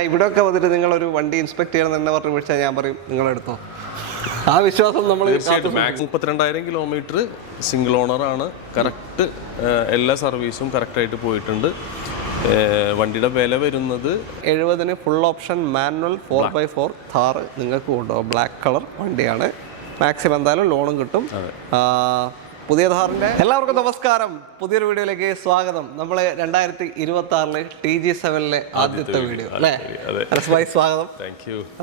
ഞാൻ ഇവിടെയൊക്കെ വന്നിട്ട് നിങ്ങളൊരു വണ്ടി ഇൻസ്പെക്ട് ചെയ്യണം എന്ന് പറഞ്ഞ് വിളിച്ചാൽ ഞാൻ പറയും നിങ്ങളെടുത്തോ. ആ വിശ്വാസം നമ്മൾ 32,000 കിലോമീറ്റർ സിംഗിൾ ഓണറാണ്. കറക്റ്റ് എല്ലാ സർവീസും കറക്റ്റായിട്ട് പോയിട്ടുണ്ട്. വണ്ടിയുടെ വില വരുന്നത് 70 full option manual 4x4 Thar നിങ്ങൾക്ക് കൊണ്ടുപോകും. ബ്ലാക്ക് കളർ വണ്ടിയാണ്. മാക്സിമം എന്തായാലും ലോണും കിട്ടും. പുതിയ ഥാറിൻ്റെ എല്ലാവർക്കും നമസ്കാരം. പുതിയൊരു വീഡിയോയിലേക്ക് സ്വാഗതം. നമ്മൾ 2026 TG7 ആദ്യത്തെ വീഡിയോ അല്ലേ? സ്വാഗതം.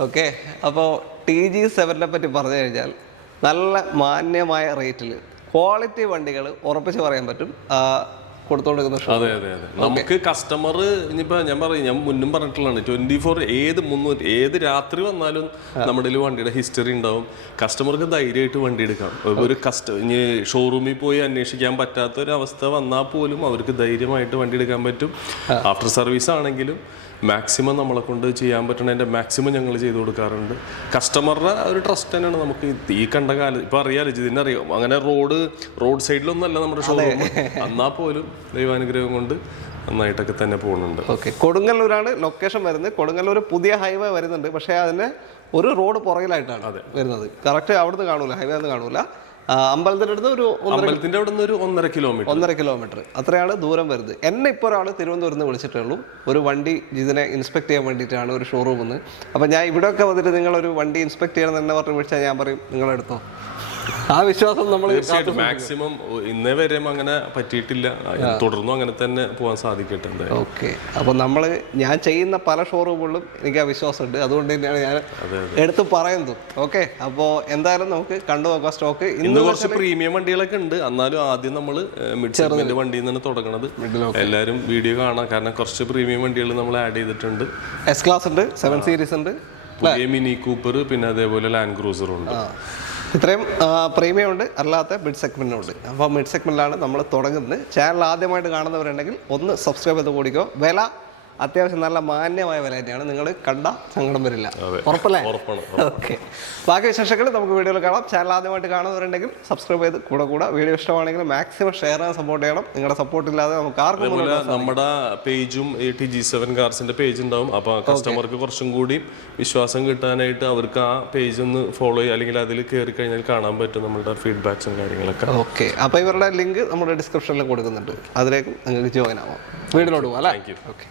ഓക്കെ, അപ്പോൾ TG7 പറ്റി പറഞ്ഞു കഴിഞ്ഞാൽ നല്ല മാന്യമായ റേറ്റിൽ ക്വാളിറ്റി വണ്ടികൾ ഉറപ്പിച്ച് പറയാൻ പറ്റും കൊടുത്തോണ്ടിരിക്കുന്ന. അതെ അതെ അതെ. നമുക്ക് കസ്റ്റമർ ഇനിയിപ്പോ ഞാൻ മുന്നും പറഞ്ഞിട്ടുള്ളതാണ്, 24 ഏത് രാത്രി വന്നാലും നമ്മുടെ വണ്ടിയുടെ ഹിസ്റ്ററി ഉണ്ടാവും. കസ്റ്റമർക്ക് ധൈര്യമായിട്ട് വണ്ടി എടുക്കാം. ഒരു ഇനി ഷോറൂമിൽ പോയി അന്വേഷിക്കാൻ പറ്റാത്ത ഒരു അവസ്ഥ വന്നാൽ പോലും അവർക്ക് ധൈര്യമായിട്ട് വണ്ടി എടുക്കാൻ പറ്റും. ആഫ്റ്റർ സർവീസ് ആണെങ്കിലും മാക്സിമം നമ്മളെ കൊണ്ട് ചെയ്യാൻ പറ്റണതിൻ്റെ മാക്സിമം ഞങ്ങൾ ചെയ്തു കൊടുക്കാറുണ്ട്. കസ്റ്റമറുടെ ഒരു ട്രസ്റ്റ് തന്നെയാണ് നമുക്ക് ഈ കണ്ട കാലം. ഇപ്പം അറിയാലോ, ഇതിനറിയാം, അങ്ങനെ റോഡ് സൈഡിലൊന്നുമല്ല നമ്മുടെ ഷോറൂം. എന്നാൽ പോലും ദൈവാനുഗ്രഹം കൊണ്ട് നന്നായിട്ടൊക്കെ തന്നെ പോകുന്നുണ്ട്. ഓക്കെ, കൊടുങ്ങല്ലൂരാണ് ലൊക്കേഷൻ വരുന്നത്. കൊടുങ്ങല്ലൂർ പുതിയ ഹൈവേ വരുന്നുണ്ട്, പക്ഷേ അതിന് ഒരു റോഡ് പുറകിലായിട്ടാണ് വരുന്നത്. കറക്റ്റ് അവിടുന്ന് കാണൂല, ഹൈവേ ഒന്നും കാണൂല. അമ്പലത്തിന്റെ അടുത്ത് ഒരു 1.5 കിലോമീറ്റർ അത്രയാണ് ദൂരം വരുന്നത്. എന്നെ ഇപ്പോൾ ഒരാൾ തിരുവനന്തപുരത്ത് നിന്ന് വിളിച്ചിട്ടേ ഉള്ളൂ. ഒരു വണ്ടി ഇതിനെ ഇൻസ്പെക്ട് ചെയ്യാൻ വേണ്ടിയിട്ടാണ് ഒരു ഷോറൂമിൽ നിന്ന്. അപ്പം ഞാൻ ഇവിടെയൊക്കെ വന്നിട്ട് നിങ്ങളൊരു വണ്ടി ഇൻസ്പെക്ട് ചെയ്യണം എന്ന് പറഞ്ഞ് വിളിച്ചാൽ ഞാൻ പറയും നിങ്ങളെടുത്തോ. ആ വിശ്വാസം നമ്മൾ മാക്സിമം ഇന്നേ വരെ അങ്ങനെ പറ്റിയിട്ടില്ല. തുടർന്നും അങ്ങനെ തന്നെ പോകാൻ സാധിക്കട്ടെ. ഓക്കെ, അപ്പോൾ ഞാൻ ചെയ്യുന്ന പല ഷോറൂമുകളിലും എനിക്ക് ആ വിശ്വാസമുണ്ട്. അതുകൊണ്ട് തന്നെയാണ് ഞാൻ എടുത്ത് പറയുന്നത്. ഓക്കെ, അപ്പോൾ എന്തായാലും നമുക്ക് കണ്ടുനോക്കാം സ്റ്റോക്ക്. ഇന്ന് കുറച്ച് പ്രീമിയം വണ്ടികളൊക്കെ ഉണ്ട്. എന്നാലും ആദ്യം നമ്മൾ മിഡ് സെഗ്മെന്റ് വണ്ടിയിൽ നിന്നാണ് തുടങ്ങുന്നത്. എല്ലാവരും വീഡിയോ കാണാം, കാരണം കുറച്ച് പ്രീമിയം വണ്ടികൾ നമ്മൾ ആഡ് ചെയ്തിട്ടുണ്ട്. S ക്ലാസ് ഉണ്ട്, 7 സീരീസ് ഉണ്ട്, മിനി കൂപ്പർ, പിന്നെ അതേപോലെ ലാൻഡ് ക്രൂസർ ഉണ്ട്. ഇത്രയും പ്രീമിയം ഉണ്ട്, അല്ലാത്ത മിഡ് സെഗ്മെന്റും ഉണ്ട്. അപ്പോൾ മിഡ് സെഗ്മെന്റിലാണ് നമ്മൾ തുടങ്ങുന്നത്. ചാനൽ ആദ്യമായിട്ട് കാണുന്നവരുണ്ടെങ്കിൽ ഒന്ന് സബ്സ്ക്രൈബ് ചെയ്ത് കൂടിക്കോ. വില അത്യാവശ്യം നല്ല മാന്യമായ വില തന്നെയാണ്. നിങ്ങൾ കണ്ട സങ്കടം വരില്ല, ഉറപ്പല്ലേ? ഓക്കെ, ബാക്കി വിശേഷങ്ങൾ നമുക്ക് വീഡിയോയിൽ കാണാം. ചാനൽ ആദ്യമായിട്ട് കാണുന്നവരുണ്ടെങ്കിൽ സബ്സ്ക്രൈബ് ചെയ്ത് കൂടെ വീഡിയോ ഇഷ്ടമാണെങ്കിൽ മാക്സിമം ഷെയർ ചെയ്യാൻ സപ്പോർട്ട് ചെയ്യണം. നിങ്ങളുടെ സപ്പോർട്ട് ഇല്ലാതെ നമുക്ക് ആർക്കും. നമ്മുടെ പേജും TG7 കാർസിന്റെ പേജ് ഉണ്ടാവും. അപ്പോൾ കസ്റ്റമർക്ക് കുറച്ചും കൂടി വിശ്വാസം കിട്ടാനായിട്ട് അവർക്ക് ആ പേജ് ഒന്ന് ഫോളോ ചെയ്യുക, അല്ലെങ്കിൽ അതിൽ കയറി കഴിഞ്ഞാൽ കാണാൻ പറ്റും നമ്മളുടെ ഫീഡ്ബാക്സും കാര്യങ്ങളൊക്കെ. ഓക്കെ, അപ്പോൾ ഇവരുടെ ലിങ്ക് നമ്മുടെ ഡിസ്ക്രിപ്ഷനിൽ കൊടുക്കുന്നുണ്ട്. അതിലേക്ക് നിങ്ങൾക്ക് ജോയിൻ ആവാം. വീഡിയോയിലോട്ട് പോകാം അല്ലേ? ഓക്കെ,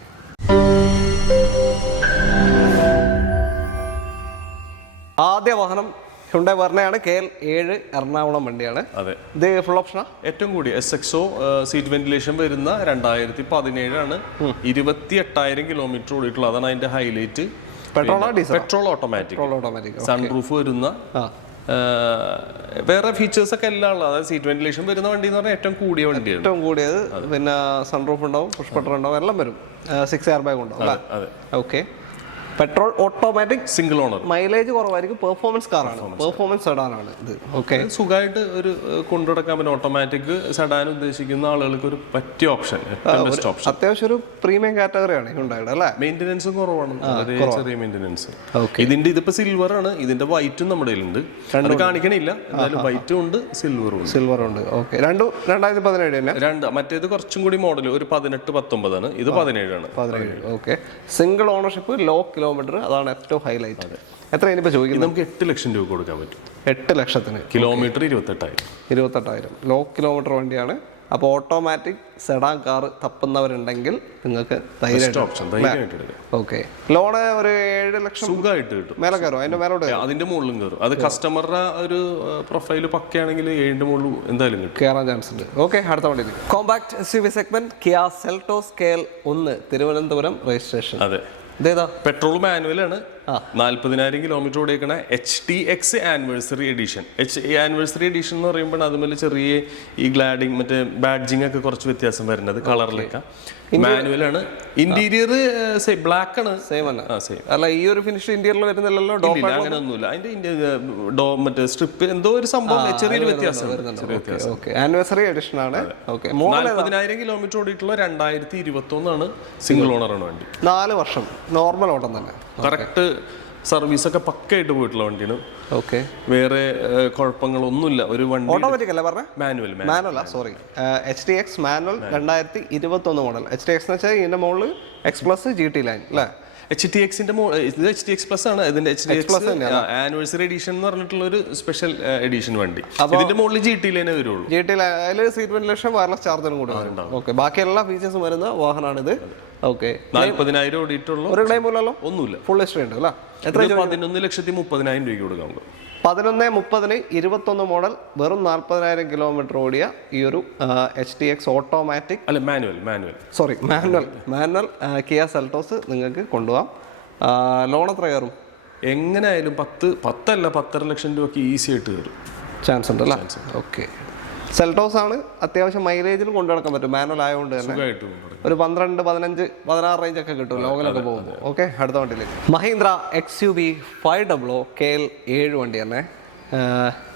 ആദ്യ വാഹനം ഹ്യുണ്ടായ് വെർണയാണ്. KL7 എറണാകുളം വണ്ടിയാണ്. അതെ, ഇത് ഫുൾ ഓപ്ഷനാ. ഏറ്റവും കൂടി SXO സീറ്റ് വെന്റിലേഷൻ വരുന്ന 2017 28,000 കിലോമീറ്റർ ഓടിയിട്ടുള്ള. അതാണ് അതിന്റെ ഹൈലൈറ്റ്. പെട്രോൾ ഓട്ടോമാറ്റിക് സൺറൂഫ് വരുന്ന, വേറെ ഫീച്ചേഴ്സ് ഒക്കെ എല്ലാം ഉള്ളത്. അതായത് സീറ്റ് വെന്റിലേഷൻ വരുന്ന വണ്ടി എന്ന് പറഞ്ഞാൽ ഏറ്റവും കൂടിയ വണ്ടിയാണ്. ഏറ്റവും കൂടിയത്. പിന്നെ സൺറൂഫ് ഉണ്ടാവും, പുഷ് ബട്ടൺ ഉണ്ടാവും, എല്ലാം വരും. 6 എയർ ബാഗ് ഉണ്ടാവും. Okay, petrol automatic single owner. Mileage കുറവായിരിക്കും. പെർഫോമൻസ് കാറാണ്, പെർഫോമൻസ് സെഡാനാണ് ഇത്. ഓക്കെ, സുഖമായിട്ട് ഒരു കൊണ്ടുനടക്കാൻ പറ്റും. ഓട്ടോമാറ്റിക് സെഡാൻ ഉദ്ദേശിക്കുന്ന ആളുകൾക്ക് ഒരു പറ്റിയ ഓപ്ഷൻ, ബെസ്റ്റ് ഓപ്ഷൻ. അത്യാവശ്യം ഒരു പ്രീമിയം കാറ്റഗറിയാണ് ഹ്യുണ്ടായുടെ അല്ലേ? മെയിൻ്റെനൻസും കുറവാണ്, ചെറിയ മെയിൻ്റെനൻസ്. ഇതിപ്പോ സിൽവർ ആണ്. ഇതിന്റെ വൈറ്റും നമ്മുടെ കയ്യിലുണ്ട്. അത് കാണിക്കണില്ല, എന്തായാലും വൈറ്റും ഉണ്ട്, സിൽവറും ഉണ്ട്. ഓക്കെ, 2017 തന്നെ. മറ്റേത് കുറച്ചും കൂടി മോഡൽ ഒരു 18-19 ആണ്. ഇത് 17. Okay, single ownership, low kilometre, അതാണ് ഏറ്റവും ഹൈലൈറ്റ്. എത്ര ഇനിയിപ്പോൾ ചോദിക്കുന്നത്? നമുക്ക് 8 ലക്ഷം രൂപ കൊടുക്കാൻ പറ്റും. 8 ലക്ഷത്തിന്. കിലോമീറ്റർ 28,000. ലോ കിലോമീറ്റർ വണ്ടിയാണ്. അപ്പോൾ ഓട്ടോമാറ്റിക് സെഡാൻ കാർ തപ്പുന്നവരുണ്ടെങ്കിൽ നിങ്ങൾക്ക് ധൈര്യമായിട്ട്. ഓക്കെ, ലോണ് ഒരു 7 ലക്ഷം സുഖമായിട്ട് കിട്ടും. മേലെ കയറും, അതിന്റെ മേലോട്ട് അതിന്റെ മുകളിലും കയറും. അത് കസ്റ്റമറുടെ ഒരു പ്രൊഫൈല് പക്കയാണെങ്കിൽ 7ന്റെ മുകളിൽ എന്തായാലും കിട്ടും, കയറാൻ ചാൻസ് ഉണ്ട്. ഓക്കെ, അടുത്ത വണ്ടി compact SUV segment Kia Seltos KL1 Thiruvananthapuram registration. അതെ, ഇതേതാ? പെട്രോൾ മാനുവൽ ആണ്. 40,000 കിലോമീറ്റർ ഓടിക്കണ HTX anniversary edition. Anniversary edition എന്ന് പറയുമ്പോൾ അതുപോലെ ചെറിയ ഈ ഗ്ലാഡിങ് മറ്റേ ബാഡ്ജിങ് ഒക്കെ കുറച്ച് വ്യത്യാസം വരുന്നത് കളറിലൊക്കെ. മാനുവൽ ആണ്. ഇന്റീരിയർ ബ്ലാക്ക് ആണ്. സെയിം അല്ല, ഈ ഒരു ഫിനിഷ് ഇന്റീരിയർ വരുന്നില്ലല്ലോ. അങ്ങനെ ഒന്നുമില്ല. അതിന്റെ മറ്റേ സ്ട്രിപ്പ് എന്തോ ഒരു സംഭവം ചെറിയൊരു വ്യത്യാസം. ആനിവേഴ്സറി എഡിഷൻ ആണ്. 40,000 കിലോമീറ്റർ ഓടിയിട്ടുള്ള 2021 ആണ്. സിംഗിൾ ഓണർ ആണ് വണ്ടി. 4 വർഷം നോർമൽ ഓട്ടം തന്നെ. കറക്റ്റ് സർവീസ് ഒക്കെ പക്കയായിട്ട് പോയിട്ടുള്ള വണ്ടിയാണ്. ഓക്കെ, വേറെ കുഴപ്പങ്ങളൊന്നുമില്ല. ഒരു വണ്ടി ഓട്ടോമാറ്റിക് അല്ല പറഞ്ഞ manual sorry, HTX manual 2021 model. HTX എന്ന് വെച്ചാൽ ഇതിന്റെ മുകളിൽ X+ GT ലൈൻ അല്ലേ? HTXന്റെ ഇത് HTX പ്ലസ് ആണ്. ഇതിന്റെ HTX ആനിവേഴ്സറി എഡിഷൻ എന്ന് പറഞ്ഞിട്ടുള്ള ഒരു സ്പെഷ്യൽ എഡിഷൻ വണ്ടി. ഇതിന്റെ മുകളിൽ GT തന്നെ വരുള്ളൂ. GT അതിൽ സീറ്റ് വെന്റിലേഷൻ വയർലെസ് ചാർജറും കൂടി ഓക്കെ. ബാക്കി എല്ലാ ഫീച്ചേഴ്സും വരുന്ന വാഹനമാണിത്. ഓക്കെ. 40,000 ഓടിയിട്ടുള്ള ഒരു ക്ലെയിം ഇല്ലല്ലോ, ഒന്നുമില്ല, ഫുൾ ഹിസ്റ്ററി ഉണ്ട് അല്ലേ? എത്ര? 11,30,000 രൂപയ്ക്ക് കൊടുക്കാം. 11:30 21 മോഡൽ വെറും 40,000 കിലോമീറ്റർ ഓടിയ ഈ ഒരു HTX ഓട്ടോമാറ്റിക് അല്ല മാനുവൽ കിയ സെൽറ്റോസ് നിങ്ങൾക്ക് കൊണ്ടുപോകാം. ലോൺ എത്ര കയറും? എങ്ങനെയായാലും 10 ലക്ഷം രൂപയ്ക്ക് ഈസി ആയിട്ട് കയറും. ചാൻസ് ഉണ്ട് അല്ലേ? ഓക്കെ. സെൽറ്റോസ് ആണ്, അത്യാവശ്യം മൈലേജിൽ കൊണ്ടു നടക്കാൻ പറ്റും. മാനുവൽ ആയതുകൊണ്ട് തന്നെ ഒരു 12, 15, 16 റേഞ്ച് ഒക്കെ കിട്ടും ലോകലൊക്കെ പോകുമ്പോൾ. ഓക്കെ. അടുത്ത വണ്ടിയിലേക്ക് മഹീന്ദ്ര XUV 500 KL 7 വണ്ടി തന്നെ.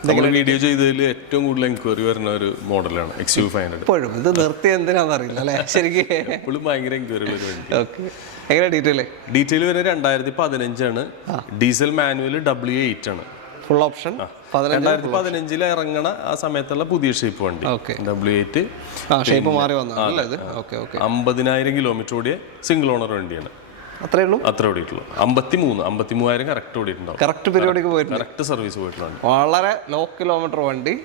നമ്മൾ വീഡിയോ ചെയ്തതിൽ ഏറ്റവും കൂടുതൽ എൻക്വയറി വരുന്ന ഒരു മോഡലാണ് XUV 500. ഇപ്പോഴും ഇത് നിർത്തി എന്തിനാണെന്ന് അറിയില്ല അല്ലേ? ശരിക്കും എപ്പോഴും ഭയങ്കര എൻക്വയറി ഉള്ള ഒരു വണ്ടി. ഓക്കെ. എങ്ങനെ ഡീറ്റെയിൽ വരെ 2015 ആണ്. ഡീസൽ മാനുവൽ W8 ആണ്. Full option. 2015 ഇറങ്ങണ ആ സമയത്തുള്ള പുതിയ ഷേപ്പ് വണ്ടി W8. ഷേപ്പ് മാറി വന്നതല്ലേ ഇത്? ഓക്കെ. 50,000 കിലോമീറ്റർ ഓടിയ സിംഗിൾ ഓണർ വണ്ടിയാണ്. അത്രേ ഉള്ളൂ? അത്ര ഓടിയിട്ടുള്ളൂ. 53,000 കറക്റ്റ് ഓടിയിട്ടുണ്ടാവും. കറക്റ്റ് പീരിയോഡിക്ക് പോയിട്ടുണ്ട്. കറക്റ്റ് സർവീസ് പോയിട്ടുള്ള വളരെ ലോ കിലോമീറ്റർ വണ്ടി.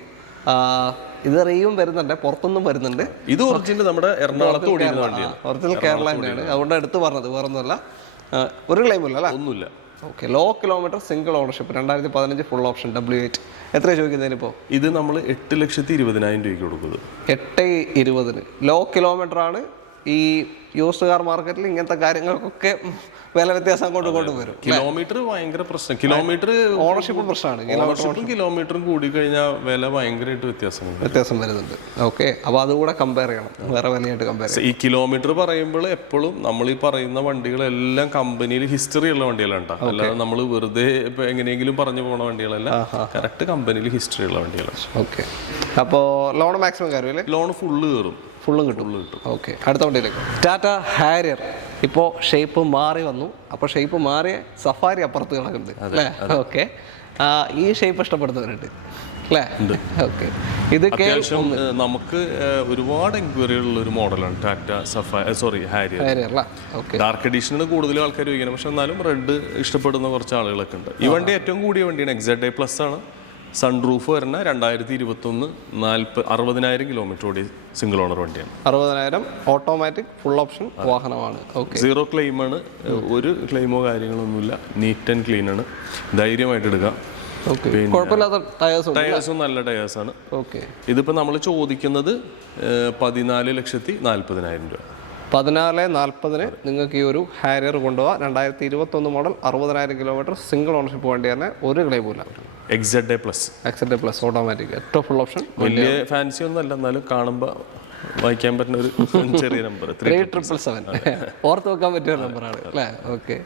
ഇത് റീയും വരുന്നുണ്ട്, പുറത്തൊന്നും വരുന്നുണ്ട്. ഇത് ഒറിജിനൽ നമ്മുടെ എറണാകുളത്ത് ഓടിയിരുന്ന വണ്ടിയാണ്. ഒറിജിനൽ കേരള തന്നെയാണ്, അതുകൊണ്ട് എടുത്ത് പറഞ്ഞത് വേറൊന്നുമല്ല. ഒരു ക്ലെയിമില്ല അല്ലേ? ഒന്നുമില്ല. Okay. Low kilometre single ownership 2015 full option W8. എത്ര ചോദിക്കുന്നതിനിപ്പോൾ? ഇത് നമ്മൾ 8,20,000 രൂപയ്ക്ക് കൊടുക്കുന്നത്. 8,20,000 ലോ കിലോമീറ്റർ ആണ്. ഈ യൂസ്ഡ് കാർ മാർക്കറ്റിൽ ഇങ്ങനത്തെ കാര്യങ്ങൾക്കൊക്കെ വില വ്യത്യാസം അങ്ങോട്ട് കൊണ്ടുവരും. കിലോമീറ്റർ ഭയങ്കര പ്രശ്നം. കിലോമീറ്റർ ഓണർഷിപ്പ് പ്രശ്നമാണ്. കിലോമീറ്ററും കൂടി കഴിഞ്ഞാൽ വില ഭയങ്കരമായിട്ട് വ്യത്യാസം വരുന്നുണ്ട്. ഓക്കെ. അപ്പോൾ അതുകൂടെ കമ്പയർ ചെയ്യണം, വേറെ വിലയായിട്ട് കമ്പയർ ചെയ്യണം. ഈ കിലോമീറ്റർ പറയുമ്പോൾ എപ്പോഴും നമ്മൾ ഈ പറയുന്ന വണ്ടികളെല്ലാം കമ്പനിയിൽ ഹിസ്റ്ററി ഉള്ള വണ്ടികളാണ്. അല്ലാതെ നമ്മൾ വെറുതെ ഇപ്പൊ എങ്ങനെയെങ്കിലും പറഞ്ഞു പോണ വണ്ടികളല്ല, കറക്റ്റ് കമ്പനിയിൽ ഹിസ്റ്ററി ഉള്ള വണ്ടികളാണ്. ഓക്കെ. അപ്പോൾ ലോൺ മാക്സിമം കയറും? ലോൺ ഫുള്ളും കിട്ടും. ഓക്കെ. അടുത്ത വണ്ടിയിലേക്ക് ടാറ്റ ഹാരിയർ. ഇപ്പോൾ ഷേപ്പ് മാറി വന്നു. അപ്പോൾ ഷേപ്പ് മാറിയ സഫാരി അപ്പുറത്ത് കിടക്കുന്നുണ്ട് അല്ലേ? ഓക്കെ. ഈ ഷേപ്പ് ഇഷ്ടപ്പെടുന്നവരുണ്ട് അല്ലേ? ഓക്കെ. ഇത് അത്യാവശ്യം നമുക്ക് ഒരുപാട് എൻക്വയറികളുള്ള ഒരു മോഡലാണ് ടാറ്റ ഹാരിയർ. ഡാർക്ക് എഡിഷനാണ് കൂടുതൽ ആൾക്കാർ ചോദിക്കുന്നത്. പക്ഷെ എന്നാലും റെഡ് ഇഷ്ടപ്പെടുന്ന കുറച്ച് ആളുകളൊക്കെ ഉണ്ട്. ഈ വണ്ടി ഏറ്റവും കൂടിയ വണ്ടിയാണ്. XZA പ്ലസ് ആണ്. സൺറൂഫ് വരുന്ന 2021 60,000 കിലോമീറ്റർ ഓടിയ സിംഗിൾ ഓണർ വണ്ടിയാണ്. 60,000 ഓട്ടോമാറ്റിക് ഫുൾ ഓപ്ഷൻ വാഹനമാണ്. സീറോ ക്ലെയിം ആണ്. ഒരു ക്ലെയിമോ കാര്യങ്ങളൊന്നുമില്ല. നീറ്റ് ആൻഡ് ക്ലീൻ ആണ്. ധൈര്യമായിട്ട് എടുക്കാം. ടയേഴ്സും നല്ല ടയേഴ്സാണ്. ഇതിപ്പോ നമ്മൾ ചോദിക്കുന്നത് 14,40,000 രൂപ. 14,40 നിങ്ങൾക്ക് ഈ ഒരു ഹാരിയർ കൊണ്ടുപോകാം. 2021 മോഡൽ 60,000 കിലോമീറ്റർ സിംഗിൾ ഓണർഷിപ്പ് വണ്ടി തന്നെ, ഒരു ക്ലെയിമില്ല. XZA പ്ലസ് ഓട്ടോമാറ്റിക് ഏറ്റവും ഫുൾ ഓപ്ഷൻ. വലിയ ഫാൻസി ഒന്നും അല്ല, എന്നാലും കാണുമ്പോൾ വായിക്കാൻ പറ്റുന്ന ഒരു ചെറിയ നമ്പർ 3777 ഓർത്ത് വെക്കാൻ പറ്റിയ നമ്പറാണ് അല്ലേ? ഓക്കെ.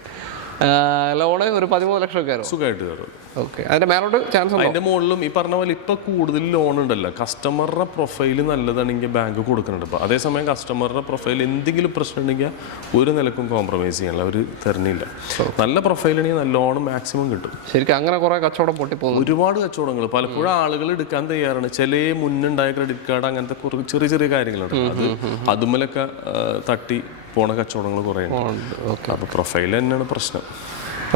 ലോണ് ഒരു 13 ലക്ഷം കയറും, സുഖമായിട്ട് കയറും. ഓക്കെ. അതിന്റെ മേലോട്ട് ചാൻസ് ഉണ്ട്. അതിന്റെ മുകളിലും ഈ പറഞ്ഞ പോലെ ഇപ്പൊ കൂടുതൽ ലോൺ ഉണ്ടല്ലോ. കസ്റ്റമറുടെ പ്രൊഫൈല് നല്ലതാണെങ്കിൽ ബാങ്ക് കൊടുക്കുന്നുണ്ട്. ഇപ്പൊ അതേസമയം കസ്റ്റമറുടെ പ്രൊഫൈൽ എന്തെങ്കിലും പ്രശ്നം ഉണ്ടെങ്കിൽ ഒരു നിലക്കും കോംപ്രമൈസ് ചെയ്യാനുള്ള അവർ തരുന്നില്ല. നല്ല പ്രൊഫൈലാണെങ്കിൽ നല്ല ലോൺ മാക്സിമം കിട്ടും. ശരിക്കും അങ്ങനെ കുറെ കച്ചവടം പൊട്ടിപ്പോകും. ഒരുപാട് കച്ചവടങ്ങൾ പലപ്പോഴും ആളുകൾ എടുക്കാൻ തയ്യാറാണ്. ചില മുന്നുണ്ടായ ക്രെഡിറ്റ് കാർഡ് അങ്ങനത്തെ ചെറിയ ചെറിയ കാര്യങ്ങളുണ്ട്. അതുമലൊക്കെ തട്ടി പോണ കച്ചവടങ്ങൾ കുറേ ഉണ്ട്. അപ്പൊ പ്രൊഫൈൽ തന്നെയാണ് പ്രശ്നം.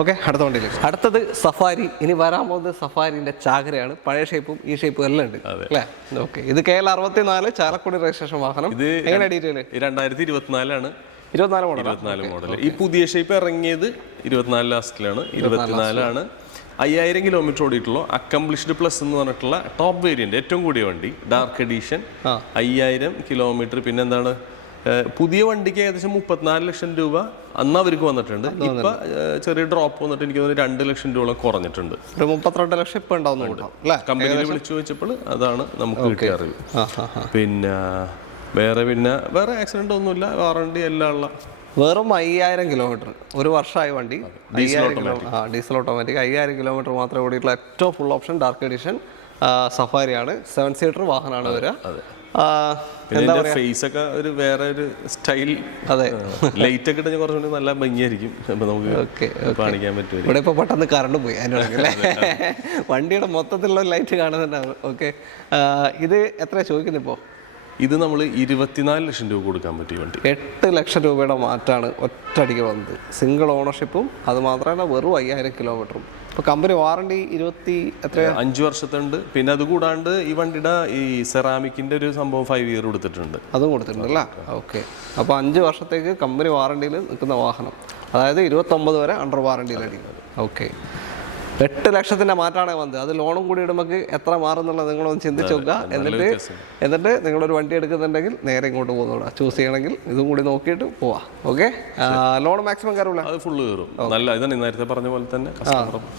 ഓക്കെ. അടുത്ത വണ്ടിയിലേക്ക്. അടുത്തത് സഫാരി. ഇനി വരാൻ പോകുന്നത് സഫാരിന്റെ ചാകരയാണ്. പഴയ ഷേപ്പും ഈ ഷേപ്പും എല്ലാം ഉണ്ട് അല്ലേ? ഓക്കെ. ഇത് KL 64 ചാലക്കുടി രജിസ്ട്രേഷൻ വാഹനം. ഇത് എങ്ങനെ ഡീറ്റെയിൽ? 2024 24 മോഡൽ. ഈ പുതിയ ഷേപ്പ് ഇറങ്ങിയത് 24 ലാസ്റ്റിലാണ്. 24 5000 കിലോമീറ്റർ ഓടിയിട്ടുള്ളൂ. അക്കംപ്ലിഷ്ഡ് പ്ലസ് എന്ന് പറഞ്ഞിട്ടുള്ള ടോപ്പ് വേരിയന്റ് ഏറ്റവും കൂടിയ വണ്ടി. Dark edition 5000 kilometre. പിന്നെ എന്താണ്, പുതിയ വണ്ടിക്ക് ഏകദേശം 34 ലക്ഷം രൂപ അന്ന് അവർക്ക് വന്നിട്ടുണ്ട്. ഇപ്പൊ ചെറിയ ഡ്രോപ്പ് വന്നിട്ട് എനിക്ക് തോന്നുന്നു 2 ലക്ഷം രൂപ കുറഞ്ഞിട്ടുണ്ട്. 32 ലക്ഷം ഇപ്പൊ ഉണ്ടാവുന്നുണ്ട്. കമ്പനിയിൽ വിളിച്ചു ചോദിച്ചപ്പോൾ അതാണ് നമുക്ക് കിട്ടിയ അറിവ്. പിന്നെ വേറെ ആക്സിഡന്റ് ഒന്നുമില്ല, വാറണ്ടി എല്ലാം ഉള്ള. വെറും 5000 കിലോമീറ്റർ, ഒരു വർഷമായ വണ്ടി. ഡീസൽ ഓട്ടോമാറ്റിക് 5000 കിലോമീറ്റർ മാത്രമേ ഓടിയിട്ടുള്ള ഏറ്റവും ഫുൾ ഓപ്ഷൻ ഡാർക്ക് എഡിഷൻ സഫാരിയാണ്. 7 സീറ്റർ വാഹനമാണ് വരിക. ഫേസ് ഒക്കെ ഒരു വേറെ ഒരു സ്റ്റൈൽ. അതെ. ലൈറ്റ് ഒക്കെ ഇട്ട് കുറച്ചുകൂടി നല്ല ഭംഗിയായിരിക്കും. അപ്പൊ നമുക്ക് കാണിക്കാൻ പറ്റും. ഇവിടെ ഇപ്പൊ പെട്ടെന്ന് കറണ്ട് പോയി അതിനോടല്ലേ വണ്ടിയുടെ മൊത്തത്തിലുള്ള ലൈറ്റ് കാണുന്നുണ്ടാവും. ഓക്കെ. ഇത് എത്ര ചോദിക്കുന്നു ഇപ്പോ? ഇത് നമ്മൾ 24 ലക്ഷം രൂപ കൊടുക്കാൻ പറ്റിയ വണ്ടി. 8 ലക്ഷം രൂപയുടെ മാറ്റാണ് ഒറ്റയടിക്ക് വന്നത്. സിംഗിൾ ഓണർഷിപ്പും അത് മാത്രമല്ല വെറും 5000 കിലോമീറ്ററും. ഇപ്പോൾ കമ്പനി വാറണ്ടി 5 വർഷത്തുണ്ട്. പിന്നെ അത് കൂടാണ്ട് ഈ വണ്ടിയുടെ ഈ സെറാമിക്കിന്റെ ഒരു സംഭവം 5 ഇയർ കൊടുത്തിട്ടുണ്ട്. അതും കൊടുത്തിട്ടുണ്ടല്ലേ? ഓക്കെ. അപ്പോൾ 5 വർഷത്തേക്ക് കമ്പനി വാറണ്ടിയിൽ നിൽക്കുന്ന വാഹനം, അതായത് 29 വരെ അണ്ടർ വാറണ്ടിയിലടിക്കുന്നത്. ഓക്കെ. 8 ലക്ഷത്തിൻ്റെ മാറ്റാണ് വന്നത്. അത് ലോണും കൂടി ഇടുമ്പോൾ എത്ര മാറുന്നുള്ളത് നിങ്ങളൊന്ന് ചിന്തിച്ച് നോക്കുക. എന്നിട്ട് നിങ്ങളൊരു വണ്ടി എടുക്കുന്നുണ്ടെങ്കിൽ നേരെ ഇങ്ങോട്ട് പോകുന്നോടാ. ചൂസ് ചെയ്യണമെങ്കിൽ ഇതും കൂടി നോക്കിയിട്ട് പോവാം. ഓക്കെ. ലോൺ മാക്സിമം കയറില്ല, അത് ഫുള്ള് കയറും. നല്ല ഇതാണ് നേരത്തെ പറഞ്ഞ പോലെ തന്നെ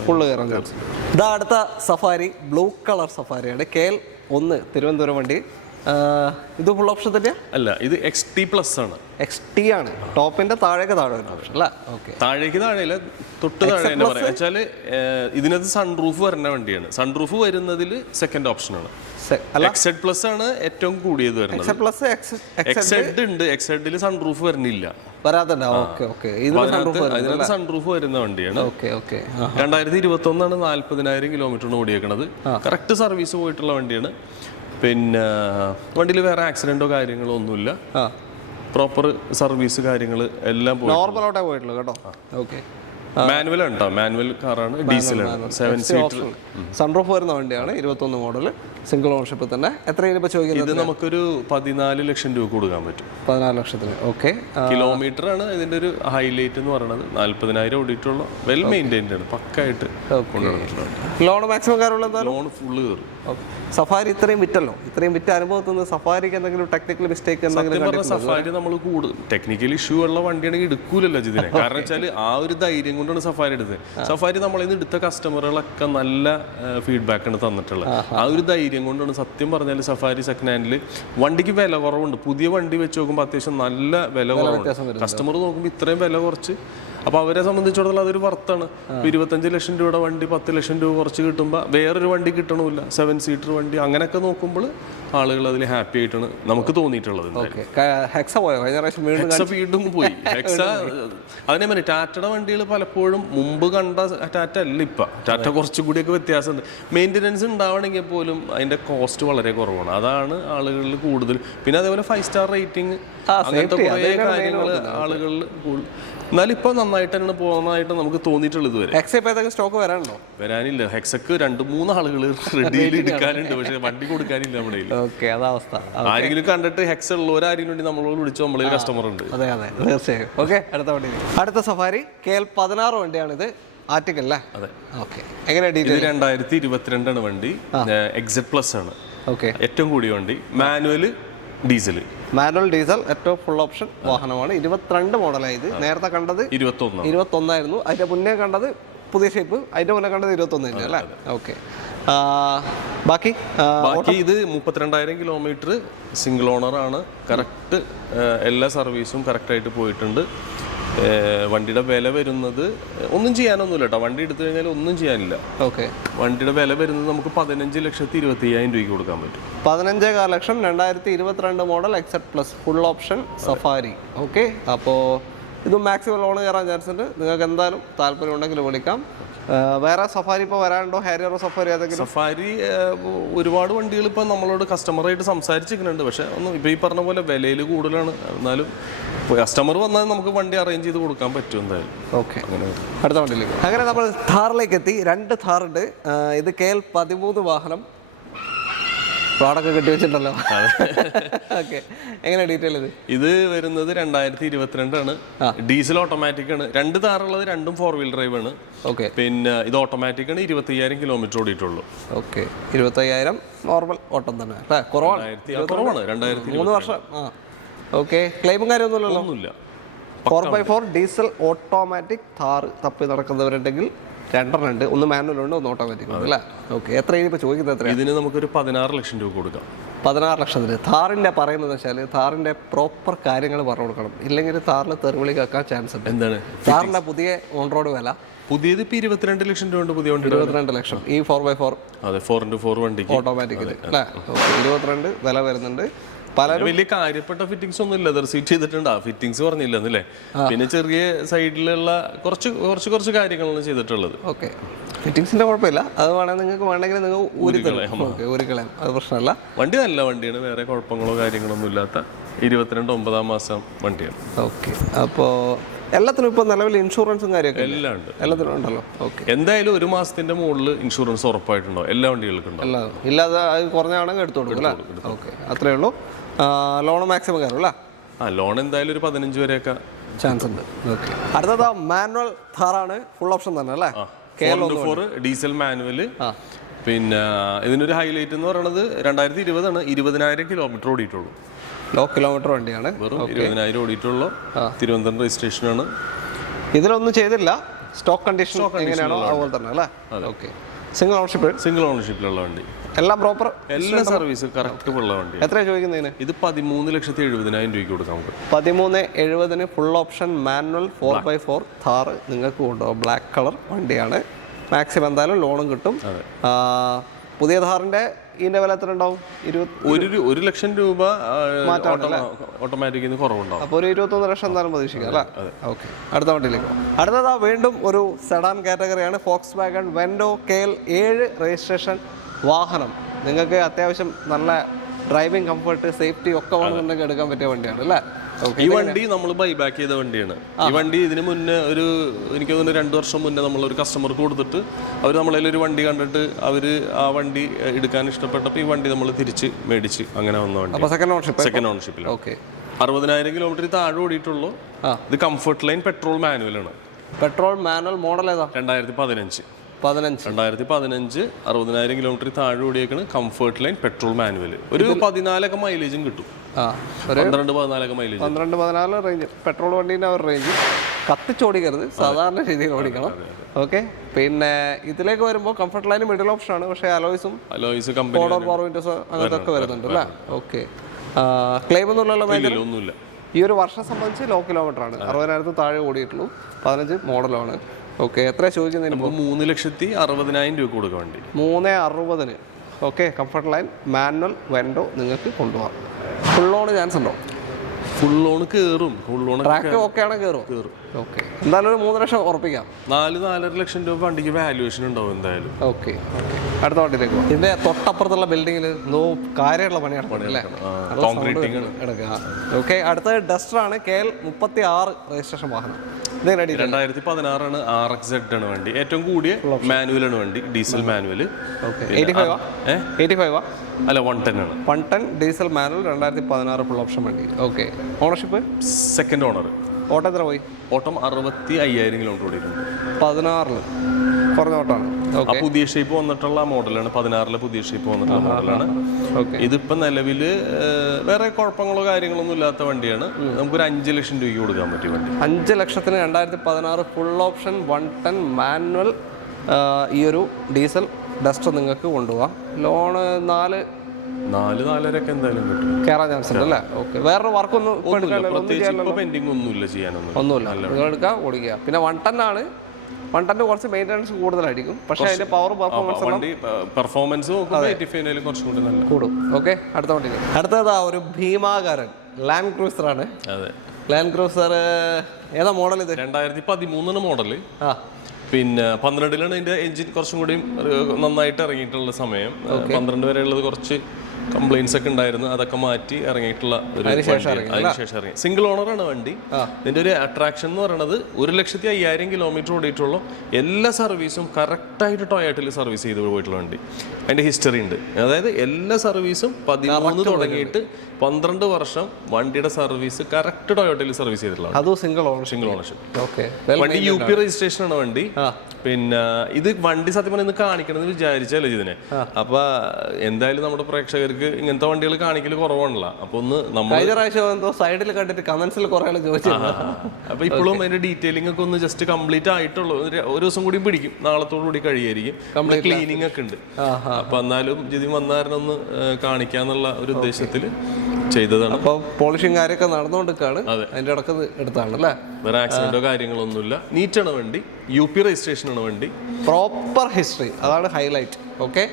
ഫുള്ള് കയറാൻ ചാൻസ്. ഇതാ അടുത്ത സഫാരി, ബ്ലൂ കളർ സഫാരിയാണ്. KL1 തിരുവനന്തപുരം വണ്ടി. ഇത് ഫുൾ ഓപ്ഷൻ തന്നെയാ? അല്ല, ഇത് XT പ്ലസ് ആണ്. XT ആണ്. ടോപ്പിന്റെ താഴെ വരുന്ന ഓപ്ഷൻ അല്ല? ഓക്കെ. താഴേക്ക് താഴെയില്ല, തൊട്ട് താഴെ തന്നെ പറയാം. വെച്ചാൽ ഇതിനകത്ത് സൺറൂഫ് വരുന്ന വണ്ടിയാണ്. സൺറൂഫ് വരുന്നതിൽ സെക്കൻഡ് ഓപ്ഷനാണ്. XZ പ്ലസ് ആണ് ഏറ്റവും കൂടിയത് വരുന്നത്. XZ ഉണ്ട്, XZ സൺറൂഫ് വരുന്നില്ല. അതിനകത്ത് സൺറൂഫ് വരുന്ന വണ്ടിയാണ്. 2021 40,000 കിലോമീറ്ററാണ് ഓടിയേക്കണത്. കറക്റ്റ് സർവീസ് പോയിട്ടുള്ള വണ്ടിയാണ്. പിന്നെ വണ്ടിയിൽ വേറെ ആക്സിഡന്റോ കാര്യങ്ങളോ ഒന്നുമില്ല. പ്രോപ്പർ സർവീസ് കാര്യങ്ങൾ എല്ലാം പോയിട്ടുള്ളൂ കേട്ടോ. ഓക്കെ. മാനുവൽ ഉണ്ടോ? മാനുവൽ കാറാണ്, ഡീസലാണ്, 7 സീറ്റർ. സൺറൂഫ് വരുന്ന വണ്ടിയാണ്. 21 മോഡൽ, സിംഗിൾ ഓണർഷിപ്പ് തന്നെ. എത്രയാണ് ഇപ്പോൾ ചോദിക്കുന്നത്? ഇത് നമുക്കൊരു 14 ലക്ഷം രൂപ കൊടുക്കാൻ പറ്റും. 14 ലക്ഷത്തിന്. ഓക്കെ. കിലോമീറ്റർ ആണ് ഇതിന്റെ ഒരു ഹൈലൈറ്റ് എന്ന് പറയുന്നത്. 40,000 ഓടിയിട്ടുള്ള വെൽ മെയിൻറ്റൈൻഡ് ആണ്, പക്കായിട്ട് കൊണ്ടുവന്നിട്ടുള്ളത്. ലോൺ മാക്സിമം കാര്യമുള്ള ലോൺ ഫുള്ള് കയറും. സഫാരി ഇത്രയും വിറ്റല്ലോ, ഇത്രയും വിറ്റ അനുഭവത്തിൽ നിന്ന് സഫാരിക്ക് എന്തെങ്കിലും ടെക്നിക്കൽ മിസ്റ്റേക്ക് എന്തെങ്കിലും? സഫാരി നമ്മൾ ടെക്നിക്കൽ ഇഷ്യൂ ഉള്ള വണ്ടിയാണെങ്കിൽ എടുക്കൂലല്ലോ ഇതിനെ. കാരണം വെച്ചാൽ ആ ഒരു ധൈര്യം കൊണ്ടാണ് സഫാരി എടുത്തത്. സഫാരി നമ്മളിൽ നിന്ന് എടുത്ത കസ്റ്റമറുകളൊക്കെ നല്ല ഫീഡ്ബാക്കാണ് തന്നിട്ടുള്ളത്. ആ ഒരു ധൈര്യം കൊണ്ടാണ് സത്യം പറഞ്ഞാൽ സഫാരി സെക്കൻഡ് ഹാൻഡിൽ വണ്ടിക്ക് വില കുറവുണ്ട്. പുതിയ വണ്ടി വെച്ച് നോക്കുമ്പോൾ അത്യാവശ്യം നല്ല വില കുറവുണ്ട്. കസ്റ്റമർ നോക്കുമ്പോൾ ഇത്രയും വില കുറച്ച്, അപ്പോൾ അവരെ സംബന്ധിച്ചിടത്തോളം അതൊരു വർത്താണ്. 25 ലക്ഷം രൂപയുടെ വണ്ടി 10 ലക്ഷം രൂപ കുറച്ച് കിട്ടുമ്പോൾ വേറൊരു വണ്ടി കിട്ടണമില്ല, 7 സീറ്റർ വണ്ടി. അങ്ങനെയൊക്കെ നോക്കുമ്പോൾ ആളുകൾ അതിൽ ഹാപ്പി ആയിട്ടാണ് നമുക്ക് തോന്നിയിട്ടുള്ളത്. വീണ്ടും പോയി ഹെക്സ. അതിനെ പറ്റി ടാറ്റയുടെ വണ്ടികൾ പലപ്പോഴും മുമ്പ് കണ്ട ടാറ്റ അല്ല ഇപ്പം. ടാറ്റ കുറച്ചും കൂടിയൊക്കെ വ്യത്യാസമുണ്ട്. മെയിൻ്റനൻസ് ഉണ്ടാവണമെങ്കിൽ പോലും അതിൻ്റെ കോസ്റ്റ് വളരെ കുറവാണ്. അതാണ് ആളുകളിൽ കൂടുതൽ. പിന്നെ അതേപോലെ 5 സ്റ്റാർ റേറ്റിംഗ്, അങ്ങനത്തെ കുറേ കാര്യങ്ങൾ ആളുകളിൽ എന്നാലും ഇപ്പൊ നന്നായിട്ട് തന്നെ പോകുന്നതായിട്ട് നമുക്ക് തോന്നിയിട്ടുള്ളത്. ഇതുവരെ സ്റ്റോക്ക് വരാനുണ്ടോ? വരാനില്ല. ഹെക്സക്ക് 2-3 ആളുകൾ റെഡിയിൽ എടുക്കാനുണ്ട്, പക്ഷെ വണ്ടി കൊടുക്കാനില്ല നമ്മുടെ. ആരെങ്കിലും കണ്ടിട്ട് ഹെക്സ് ഉള്ളവരാരെങ്കിലും വേണ്ടി നമ്മളോട് വിളിച്ചു നമ്മളൊരു കസ്റ്റമർ ഉണ്ട്. അതെ അതെ, തീർച്ചയായും. ഓക്കെ. അടുത്ത സഫാരി KL16 വണ്ടിയാണിത്. ആർട്ടിക്കല്ലേ? അതെ. ഓക്കെ. എങ്ങനെയാ ഡീറ്റെയിൽ? 2022 ആണ് വണ്ടി. XZ പ്ലസ് ആണ്. ഓക്കെ. ഏറ്റവും കൂടിയ വണ്ടി. Manual diesel. മാനുവൽ ഡീസൽ ഏറ്റവും ഫുൾ ഓപ്ഷൻ വാഹനമാണ്. 22 മോഡലായി. ഇത് നേരത്തെ കണ്ടത് 21 ആയിരുന്നു. അതിന്റെ മുന്നേ കണ്ടത് പുതിയ ഷേപ്പ്, അതിന്റെ മുന്നേ കണ്ടത് 21 അല്ലേ? ഓക്കെ. ബാക്കി ഇത് 32,000 കിലോമീറ്റർ സിംഗിൾ ഓണർ ആണ്. കറക്റ്റ് എല്ലാ സർവീസും കറക്റ്റായിട്ട് പോയിട്ടുണ്ട്. വണ്ടിയുടെ വില വരുന്നത് ഒന്നും ചെയ്യാനൊന്നുമില്ല കേട്ടോ. വണ്ടി എടുത്തു കഴിഞ്ഞാൽ ഒന്നും ചെയ്യാനില്ല. ഓക്കെ. വണ്ടിയുടെ വില വരുന്നത് നമുക്ക് 15,25,000 രൂപയ്ക്ക് കൊടുക്കാൻ പറ്റും. 15.5 ലക്ഷം. 2022 model XZ plus full option safari. Okay. അപ്പോൾ ഇത് മാക്സിമം ലോൺ കയറാൻ ചാൻസ് ഉണ്ട്. നിങ്ങൾക്ക് എന്തായാലും താല്പര്യം ഉണ്ടെങ്കിൽ വിളിക്കാം. വേറെ സഫാരി ഇപ്പോൾ വരാനുണ്ടോ? ഹാരിയറോ സഫാരി ഏതെങ്കിലും? സഫാരി ഒരുപാട് വണ്ടികൾ ഇപ്പോൾ നമ്മളോട് കസ്റ്റമറായിട്ട് സംസാരിച്ചിരിക്കുന്നുണ്ട്. പക്ഷേ ഒന്നും ഇപ്പോൾ ഈ പറഞ്ഞ പോലെ വിലയിൽ കൂടുതലാണ്. എന്നാലും കസ്റ്റമർ വന്നാൽ നമുക്ക് വണ്ടി അറേഞ്ച് ചെയ്ത് കൊടുക്കാൻ പറ്റും എന്തായാലും. ഓക്കെ. അടുത്ത വണ്ടിയിലേക്ക്. അങ്ങനെ നമ്മൾ ഥാറിലേക്ക് എത്തി. 2 ഥാറുണ്ട്. ഇത് KL13 വാഹനം. പ്രോഡക്റ്റ് കെട്ടി വെച്ചിട്ടുണ്ടല്ലോ. ഓക്കെ. എങ്ങനെയാണ് ഡീറ്റെയിൽ? ഇത് വരുന്നത് 2022 ആണ്. ഡീസൽ ഓട്ടോമാറ്റിക് ആണ്. 2 താറുള്ളത്, രണ്ടും 4 വീൽ ഡ്രൈവ് ആണ്. ഓക്കെ. പിന്നെ ഇത് ഓട്ടോമാറ്റിക് ആണ്. 25,000 കിലോമീറ്റർ ഓടിയിട്ടുള്ളൂ. ഓക്കെ. 25,000 നോർമൽ ഓട്ടം തന്നെ അല്ലേ? കുറവാണ്. 3 വർഷം. ഓക്കെ. ക്ലെയിമും കാര്യമൊന്നുമില്ലല്ലോ? ഒന്നുമില്ല. 4x4 ഡീസൽ ഓട്ടോമാറ്റിക് ഥാർ തപ്പി നടക്കുന്നവരുണ്ടെങ്കിൽ 2 ഉണ്ട്. ഒന്ന് മാനുവൽ ഉണ്ട്, ഒന്ന് ഓട്ടോമാറ്റിക് ഉണ്ട് അല്ലേ? ഓക്കെ. എത്രയാണ് ഇപ്പോൾ ചോദിക്കുന്നത്? എത്ര? ഇതിന് നമുക്കൊരു 16 ലക്ഷം രൂപ കൊടുക്കാം. 16 ലക്ഷത്തിന്. ഥാറിൻ്റെ പറയുന്നത് വെച്ചാൽ ഥാറിൻ്റെ പ്രോപ്പർ കാര്യങ്ങൾ പറഞ്ഞു കൊടുക്കണം. ഇല്ലെങ്കിൽ ഥാറിൽ തെറിവിളി കേൾക്കാൻ ചാൻസ് ഉണ്ട്. എന്താണ് ഥാറിൻ്റെ പുതിയ ഓൺ റോഡ് വില? പുതിയത് ഇപ്പോൾ 22 ലക്ഷം രൂപ ഉണ്ട്. പുതിയ വണ്ടി 22 ലക്ഷം. ഈ 4x4 അതെ 4x4 വണ്ടി ഓട്ടോമാറ്റിക്കിൽ അല്ലേ? 22 വില വരുന്നുണ്ട്. പലരും വലിയ കാര്യപ്പെട്ട ഫിറ്റിംഗ്സ് ഒന്നും ഇല്ല. ലെതർ സീറ്റ് ചെയ്തിട്ടുണ്ട്. ആ ഫിറ്റിംഗ്സ് പറഞ്ഞില്ല എന്നല്ലേ? പിന്നെ ചെറിയ സൈഡിലുള്ള കുറച്ച് കാര്യങ്ങളാണ് ചെയ്തിട്ടുള്ളത്. ഓക്കെ. ഫിറ്റിങ്സിന്റെ കുഴപ്പമില്ല, അത് വേണമെങ്കിൽ നിങ്ങൾ ഊരിക്കളയാം, അത് പ്രശ്നമല്ല. വണ്ടി നല്ല വണ്ടിയാണ്, വേറെ കുഴപ്പങ്ങളോ കാര്യങ്ങളൊന്നും ഇല്ലാത്ത 22 മാസം വണ്ടിയാണ്. ഓക്കെ, അപ്പോൾ എല്ലാത്തിനും ഇപ്പോൾ നിലവിൽ ഇൻഷുറൻസും കാര്യമൊക്കെ എല്ലാം ഉണ്ട്, എല്ലാത്തിനും ഉണ്ടല്ലോ. ഓക്കെ, എന്തായാലും 1 മാസത്തിന്റെ മുകളിൽ ഇൻഷുറൻസ് ഉറപ്പായിട്ടുണ്ടോ? എല്ലാ വണ്ടികൾക്കും ഉണ്ടോ? എല്ലാം ഇല്ലാതെ അത് കുറഞ്ഞാണെങ്കിൽ എടുത്തു കൊടുക്കും അല്ലേ? ഓക്കെ, അത്രേ ഉള്ളൂ. ലോൺ മാക്സിമം കയറും അല്ലേ? ലോൺ എന്തായാലും ഒരു 15 വരെയൊക്കെ ചാൻസ് ഉണ്ട്. ഓക്കെ, അടുത്തത് മാനുവൽ ഥാറാണ്, ഫുൾ ഓപ്ഷൻ തന്നെ അല്ലേ? 4x4 diesel manual. പിന്നെ ഇതിനൊരു ഹൈലൈറ്റ് എന്ന് പറയുന്നത് 2020 ആണ്, 20,000 കിലോമീറ്റർ ഓടിയിട്ടുള്ളൂ. ലോ കിലോമീറ്റർ വണ്ടിയാണ്, വെറും 20,000 ഓടിയിട്ടുള്ളൂ. തിരുവനന്തപുരം രജിസ്ട്രേഷൻ ആണ്. ഇതിലൊന്നും ചെയ്തില്ല, സ്റ്റോക്ക് കണ്ടീഷൻ എങ്ങനെയാണോ അതുപോലെ തന്നെ അല്ലേ? ഓക്കെ, സിംഗിൾ ഓണർഷിപ്പിലുള്ള വണ്ടി, എല്ലാം പ്രോപ്പർ, എല്ലാ സർവീസും കറക്റ്റ് ഉള്ള വണ്ടി. എത്രയാണ് ചോദിക്കുന്നതിന്? ഇത് 13,70,000 രൂപയ്ക്ക് കൊടുക്കാം നമുക്ക്. 13,70,000 full option manual 4x4 Thar നിങ്ങൾക്ക് കൊണ്ടുപോകാം. ബ്ലാക്ക് കളർ വണ്ടിയാണ്. മാക്സിമം എന്തായാലും ലോണും കിട്ടും. പുതിയ ഥാറിന്റെ ഇതിന്റെ വില എത്ര ഉണ്ടാവും? 1 ലക്ഷം രൂപ ഓട്ടോമാറ്റിക്കിന് കുറവുണ്ടാവും. അപ്പോൾ ഒരു 21 ലക്ഷം എന്തായാലും പ്രതീക്ഷിക്കാം അല്ലേ? ഓക്കെ, അടുത്ത വണ്ടിയിലേക്ക് പോകാം. അടുത്തതാ വീണ്ടും ഒരു സെഡാൻ കാറ്റഗറിയാണ്, Volkswagen Vento KL 7 registration വാഹനം. നിങ്ങൾക്ക് അത്യാവശ്യം നല്ല ഡ്രൈവിംഗ് കംഫർട്ട്, സേഫ്റ്റി ഒക്കെ വേണമെന്നുണ്ടെങ്കിൽ എടുക്കാൻ പറ്റിയ വണ്ടിയാണ് അല്ലേ? ഈ വണ്ടി നമ്മൾ ബൈബാക്ക് ചെയ്ത വണ്ടിയാണ്. ഈ വണ്ടി ഇതിന് മുന്നേ എനിക്ക് തോന്നുന്നു 2 വർഷം മുന്നേ നമ്മളൊരു കസ്റ്റമർക്ക് കൊടുത്തിട്ട് അവർ നമ്മളതിൽ ഒരു വണ്ടി കണ്ടിട്ട് അവർ ആ വണ്ടി എടുക്കാൻ ഇഷ്ടപ്പെട്ടപ്പോൾ ഈ വണ്ടി നമ്മൾ തിരിച്ച് മേടിച്ച് അങ്ങനെ വന്ന വണ്ടി. സെക്കൻഡ് ഓണർഷിപ്പിൽ. ഓക്കെ, 60,000 കിലോമീറ്റർ താഴെ ഓടിയിട്ടുള്ളൂ. ഇത് കംഫർട്ട് ലൈൻ പെട്രോൾ മാനുവലാണ്. പെട്രോൾ മാനുവൽ മോഡൽ ഏതാ? 2015 60,000 കിലോമീറ്റർ താഴെ ഓടിയേക്കാണ്. Comfort line petrol manual. ഒരു 14 മൈലേജും കിട്ടും. 12-14 മൈലേജ്, 12-14 റേഞ്ച്. പെട്രോൾ വണ്ടീൻ്റെ ഒരു റേഞ്ച് കത്തിച്ചോടിക്കരുത്, സാധാരണ രീതിയിൽ ഓടിക്കണം. ഓക്കെ, പിന്നെ ഇതിലേക്ക് വരുമ്പോൾ കംഫർട്ട് ലൈൻ മിഡിൽ ഓപ്ഷൻ ആണ്, പക്ഷേ അലോയ്സും പവർ വിൻഡോസ് അങ്ങനത്തെ ഒക്കെ വരുന്നുണ്ട് അല്ലേ? ഓക്കെ, ക്ലെയിം ഒന്നുമില്ല. ഈ ഒരു വർഷം സംബന്ധിച്ച് ലോ കിലോമീറ്റർ ആണ്, 60,000 താഴെ ഓടിയിട്ടുള്ളൂ. 15 മോഡലാണ്. ഓക്കെ, എത്ര ചോദിക്കുന്നതിന്? 3,60,000 രൂപ കൊടുക്കാൻ വേണ്ടി. 3,60,000. Okay, comfort line manual window നിങ്ങൾക്ക് കൊണ്ടുപോകാം. ഫുൾ ലോൺ ചാൻസ് ഉണ്ടോ? ഫുൾ ലോൺ കയറും. ട്രാക്ക് ഓക്കെ ആണ്, കയറും. ഓക്കെ, എന്തായാലും ഒരു 3 ലക്ഷം ഉറപ്പിക്കാം. 4-4.5 ലക്ഷം രൂപ വണ്ടിക്ക് വാല്യുവേഷൻ ഉണ്ടാവും എന്തായാലും. ഓക്കെ, അടുത്ത വണ്ടിയിലേക്ക് പോകും. ഇതിന്റെ തൊട്ടപ്പുറത്തുള്ള ബിൽഡിങ്ങിൽ കാര്യമുള്ള പണിയാണ് അല്ലേ? എടുക്കുക. ഓക്കെ, അടുത്തത് ഡസ്റ്റർ ആണ്, KL 36 രജിസ്ട്രേഷൻ വാഹനം. 2016 RXZ ആണ് വണ്ടി. ഏറ്റവും കൂടിയ മാനുവലാണ് വണ്ടി, ഡീസൽ മാനുവൽ. അല്ല 110 ആണ്. 110 ഡീസൽ മാനുവൽ 2016 ഫുൾ ഓപ്ഷൻ വണ്ടി. Okay, ownership second owner. ഓട്ടം എത്ര പോയി? ഓട്ടം 65,000 കിലോമീറ്റർ ഓടിയിട്ടുണ്ട്. 16 കുറഞ്ഞ ഓട്ടമാണ്. പുതിയ ഷേപ്പ് വന്നിട്ടുള്ള മോഡലാണ്. 16 പുതിയ ഷേപ്പ് വന്നിട്ടുള്ള മോഡലാണ്. ഇതിപ്പോ നിലവില് വേറെ കുഴപ്പങ്ങളോ കാര്യങ്ങളൊന്നും ഇല്ലാത്ത വണ്ടിയാണ്. നമുക്കൊരു 5 ലക്ഷം രൂപയ്ക്ക് കൊടുക്കാൻ പറ്റിയ വണ്ടി. 5 ലക്ഷത്തിന് 2016 ഫുൾ ഓപ്ഷൻ 110 മാനുവൽ ഈ ഒരു ഡീസൽ ഡസ്റ്റർ നിങ്ങൾക്ക് കൊണ്ടുപോകാം. ലോണ് 4-4.5 എന്തായാലും കിട്ടും, കയറാൻ ചാൻസ് ഉണ്ട് അല്ലേ? ഓക്കെ, വേറെ വർക്കൊന്നും പെൻഡിങ് ഒന്നുമില്ല, ഒന്നുമില്ല. നിങ്ങൾ എടുക്കുക, ഓടിക്കുക. പിന്നെ 110 ആണ്. 110 കുറച്ച് മെയിൻ്റനൻസ് കൂടുതലായിരിക്കും, പക്ഷേ അതിന്റെ പവർ പെർഫോമൻസ് കുറച്ചും കൂടി നല്ല കൂടും. ഓക്കെ, അടുത്ത വണ്ടി. അടുത്തത് ഒരു ഭീമാകാരൻ ലാൻഡ് ക്രൂസർ ആണ്. അതെ, ലാൻഡ് ക്രൂസർ ഏതാ മോഡൽ? ഇത് 2013 മോഡല്. പിന്നെ 12 ഇതിന്റെ എഞ്ചിൻ കുറച്ചും കൂടി നന്നായിട്ട് ഇറങ്ങിയിട്ടുള്ള സമയം. 12 വരെയുള്ളത് കുറച്ച് കംപ്ലൈൻസ് ഒക്കെ ഉണ്ടായിരുന്നു, അതൊക്കെ മാറ്റി ഇറങ്ങിയിട്ടുള്ള ഒരു അതിനുശേഷം ഇറങ്ങി. സിംഗിൾ ഓണറാണ് വണ്ടി. ഇതിന്റെ ഒരു അട്രാക്ഷൻ എന്ന് പറയുന്നത് 1,05,000 കിലോമീറ്റർ ഓടിയിട്ടുള്ള എല്ലാ സർവീസും കറക്റ്റായിട്ട് ടൊയോട്ടയിൽ സർവീസ് ചെയ്ത് പോയിട്ടുള്ള വണ്ടി. അതിന്റെ ഹിസ്റ്ററി ഉണ്ട്. അതായത് എല്ലാ സർവീസും 13 തുടങ്ങിയിട്ട് 12 വർഷം വണ്ടിയുടെ സർവീസ് കറക്റ്റ് ടൊയോട്ടയിൽ സർവീസ് ചെയ്തിട്ടുള്ള സിംഗിൾ ഓണർഷിപ്പ്. വണ്ടി UP രജിസ്ട്രേഷൻ ആണ് വണ്ടി. പിന്നെ ഇത് വണ്ടി സത്യം പറഞ്ഞാൽ ഇന്ന് കാണിക്കണമെന്ന് വിചാരിച്ചല്ലോ ഇതിനെ. അപ്പൊ എന്തായാലും നമ്മുടെ പ്രേക്ഷകർക്ക് ഇങ്ങനത്തെ വണ്ടികൾ കാണിക്കൽ കുറവാണല്ലോ. അപ്പൊ ഒന്ന് നമ്മൾ സൈഡിൽ കണ്ടിട്ട് കമന്റ്സിൽ കുറെ ചോദിച്ചു. അപ്പൊ ഇപ്പോഴും അതിന്റെ ഡീറ്റെയിലിംഗ് ഒക്കെ ഒന്ന് ജസ്റ്റ് കംപ്ലീറ്റ് ആയിട്ടുള്ളൂ. ഒരു ദിവസം കൂടി പിടിക്കും, നാളത്തോടു കൂടി കഴിയായിരിക്കും. ക്ലീനിങ് ഒക്കെ ഉണ്ട്. അപ്പൊ എന്നാലും ജിതി വന്നായിരുന്നു ഒന്ന് കാണിക്കാന്നുള്ള ഒരു ഉദ്ദേശത്തിൽ ചെയ്തതാണ്. അപ്പൊ പോളിഷിംഗ് കാര്യമൊക്കെ നടന്നുകൊണ്ടിരിക്കുകയാണ്. അതിന്റെ ഇടക്ക് എടുത്താണ് അല്ലേ? വേറെ ആക്സിഡന്റോ കാര്യങ്ങളൊന്നുമില്ല. നീറ്റാണ് വണ്ടി. UP രജിസ്ട്രേഷൻ ആണ് വണ്ടി. പ്രോപ്പർ ഹിസ്റ്ററി, അതാണ് ഹൈലൈറ്റ്. ഓക്കെ,